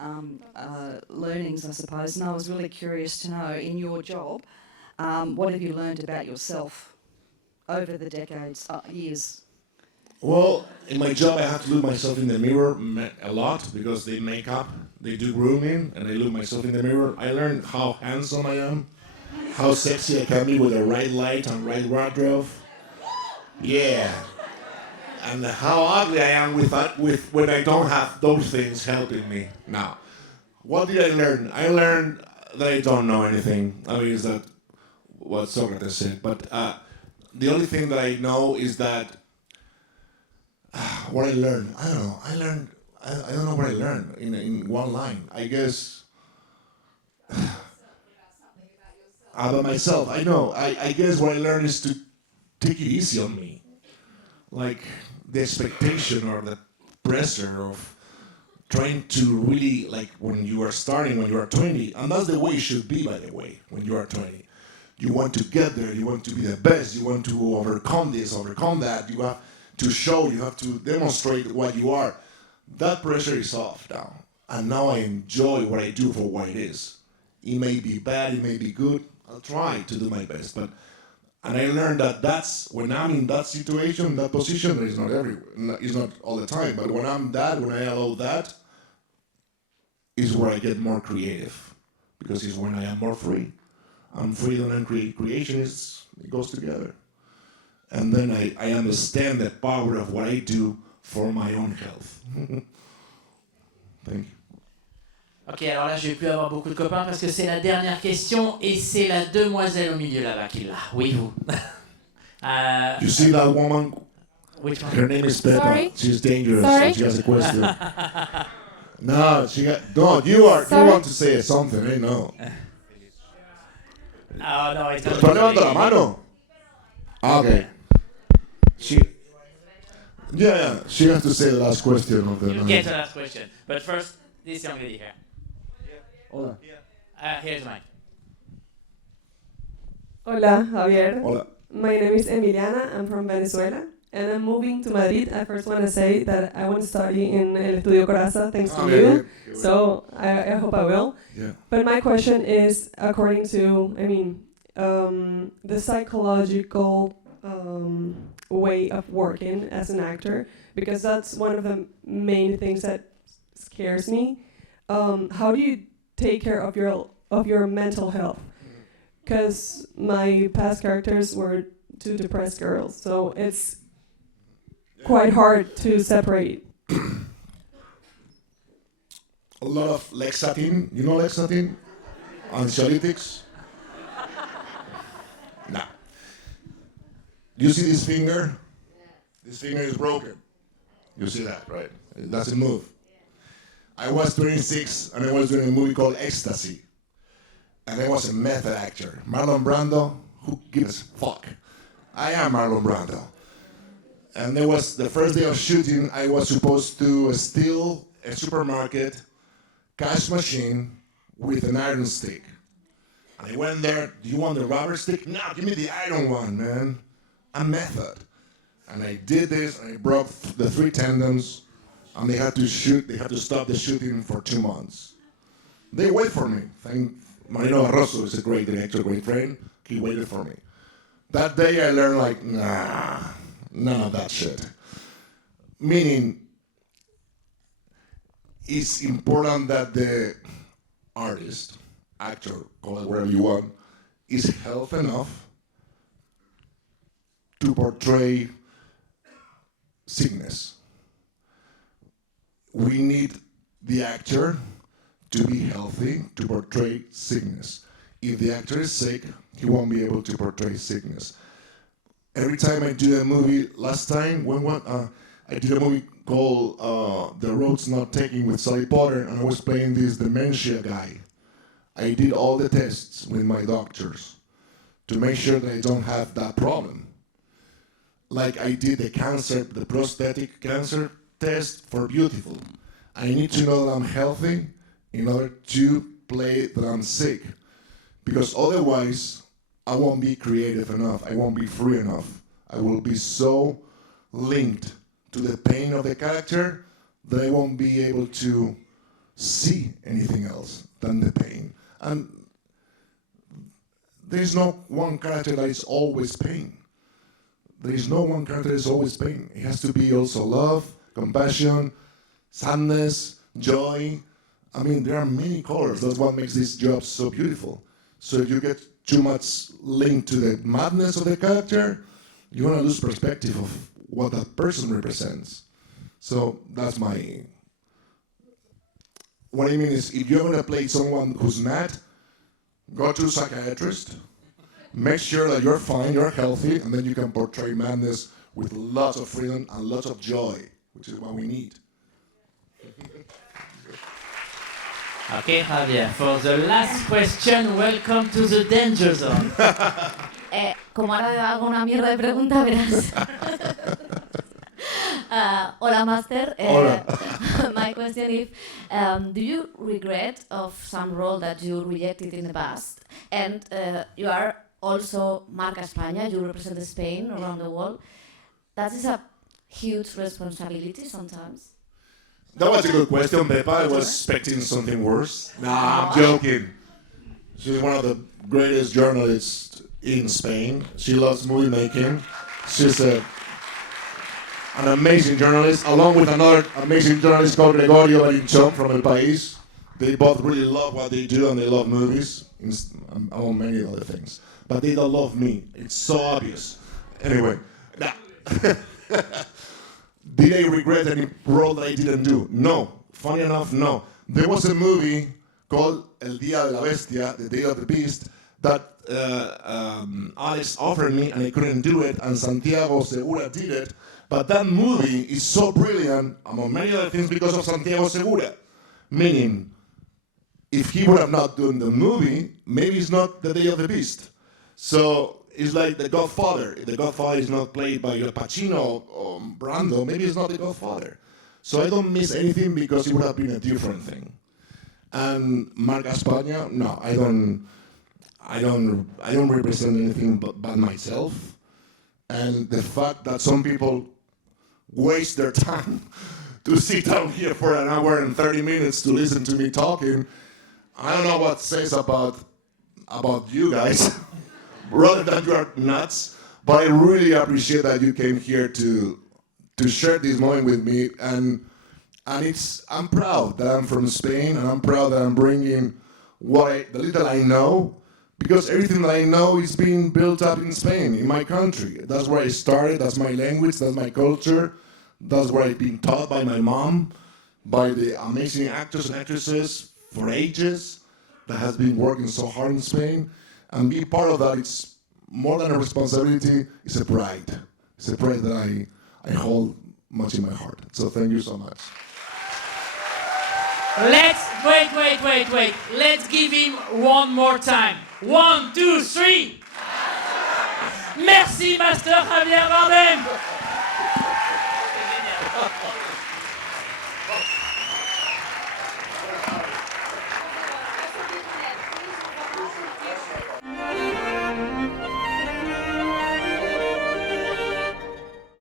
learnings, I suppose, and I was really curious to know, in your job, what have you learned about yourself over the decades, years? Well, in my job, I have to look myself in the mirror a lot because they make up, they do grooming, and I look myself in the mirror. I learned how handsome I am, how sexy I can be with the right light and right wardrobe. Yeah. And how ugly I am with when I don't have those things helping me. Now, what did I learn? I learned that I don't know anything. I mean, is that what Socrates said? But the only thing that I know is that what I learned. I don't know. I don't know what I learned in one line. I guess about myself. I know. I guess what I learned is to take it easy on me. Like the expectation or the pressure of trying to really, like when you are starting, when you are 20, and that's the way it should be, by the way, when you are 20. You want to get there, you want to be the best, you want to overcome this, overcome that, you have to show, you have to demonstrate what you are. That pressure is off now. And now I enjoy what I do for what it is. It may be bad, it may be good, I'll try to do my best, and I learned that that's when I'm in that situation, that position, that is not everywhere, it's not all the time, but when I'm that, when I allow that, is where I get more creative, because it's when I am more free. I'm free and creation it goes together. And then I understand the power of what I do for my own health. Thank you. Ok, alors là, je vais plus avoir beaucoup de copains parce que c'est la dernière question et c'est la demoiselle au milieu là-bas qui l'a. Oui, vous. You see that woman? Which one? Her name is Peppa. Sorry? She's dangerous. Sorry? And she has a question. No, you want to say something, I know. Oh, no, it's Pero levanta la mano. Okay. Yeah, she has to say the last question of the You get the last question. But first, this young lady here. Hola. Here's mine. Hola, Javier. Hola. My name is Emiliana. I'm from Venezuela. And I'm moving to Madrid. I first want to say that I want to study in El Estudio Coraza thanks to you. So I hope I will. Yeah. But my question is, according to, the psychological way of working as an actor, because that's one of the main things that scares me. How do you take care of your mental health? Because my past characters were two depressed girls, so it's quite hard to separate. A lot of Lexatin. You know Lexatin? Anxiolytics? Nah. You see this finger? This finger is broken. You see that, right? It doesn't move. I was 26 and I was doing a movie called Ecstasy. And I was a method actor. Marlon Brando, who gives a fuck? I am Marlon Brando. And there was the first day of shooting, I was supposed to steal a supermarket cash machine with an iron stick. And I went there, do you want the rubber stick? No, give me the iron one, man. A method. And I did this, and I broke the 3 tendons, and they had to stop the shooting for 2 months. They wait for me. Marino Barroso is a great director, great friend. He waited for me. That day I learned none of that shit. Meaning, it's important that the artist, actor, call it whatever you want, is healthy enough to portray sickness. We need the actor to be healthy to portray sickness. If the actor is sick, he won't be able to portray sickness. Every time I do a movie, last time, I did a movie called The Road's Not Taken with Sally Potter, and I was playing this dementia guy. I did all the tests with my doctors to make sure that I don't have that problem. Like I did the prosthetic cancer test for Beautiful. I need to know that I'm healthy in order to play that I'm sick. Because otherwise, I won't be creative enough. I won't be free enough. I will be so linked to the pain of the character that I won't be able to see anything else than the pain. And there's no one character that is always pain. There is no one character that is always pain. It has to be also love, compassion, sadness, joy. I mean, there are many colors. That's what makes this job so beautiful. So if you get too much linked to the madness of the character, you're going to lose perspective of what that person represents. So that's my... What I mean is, if you're going to play someone who's mad, go to a psychiatrist, make sure that you're fine, you're healthy, and then you can portray madness with lots of freedom and lots of joy, which is what we need. Okay, Javier, for the last question, welcome to the danger zone. Como ahora hago una mierda de pregunta, verás. Hola, Master. Hola. My question is, do you regret of some role that you rejected in the past? And you are also Marca España, you represent Spain around the world. That is a huge responsibility sometimes. That was a good question, Pepa. I was expecting something worse. Nah, I'm joking. She's one of the greatest journalists in Spain. She loves movie making. She's an amazing journalist, along with another amazing journalist called Gregorio Barinchon from El País. They both really love what they do and they love movies, among many other things. But they don't love me. It's so obvious. Anyway. Did I regret any role that I didn't do? No. Funny enough, no. There was a movie called El Día de la Bestia, The Day of the Beast, that Alex offered me and I couldn't do it, and Santiago Segura did it. But that movie is so brilliant, among many other things, because of Santiago Segura. Meaning, if he would have not done the movie, maybe it's not The Day of the Beast. So it's like The Godfather. If The Godfather is not played by Al Pacino or Brando, maybe it's not The Godfather. So I don't miss anything because it would have been a different thing. And Marca España, no, I don't represent anything but myself. And the fact that some people waste their time to sit down here for an hour and 30 minutes to listen to me talking, I don't know what it says about you guys, rather than you are nuts. But I really appreciate that you came here to share this moment with me, and I'm proud that I'm from Spain, and I'm proud that I'm bringing the little I know, because everything that I know is being built up in Spain, in my country. That's where I started, that's my language, that's my culture, that's where I've been taught by my mom, by the amazing actors and actresses for ages that has been working so hard in Spain. And be part of that, it's more than a responsibility, it's a pride. It's a pride that I hold much in my heart. So thank you so much. Wait. Let's give him one more time. 1, 2, 3. Merci, Master Javier Barden.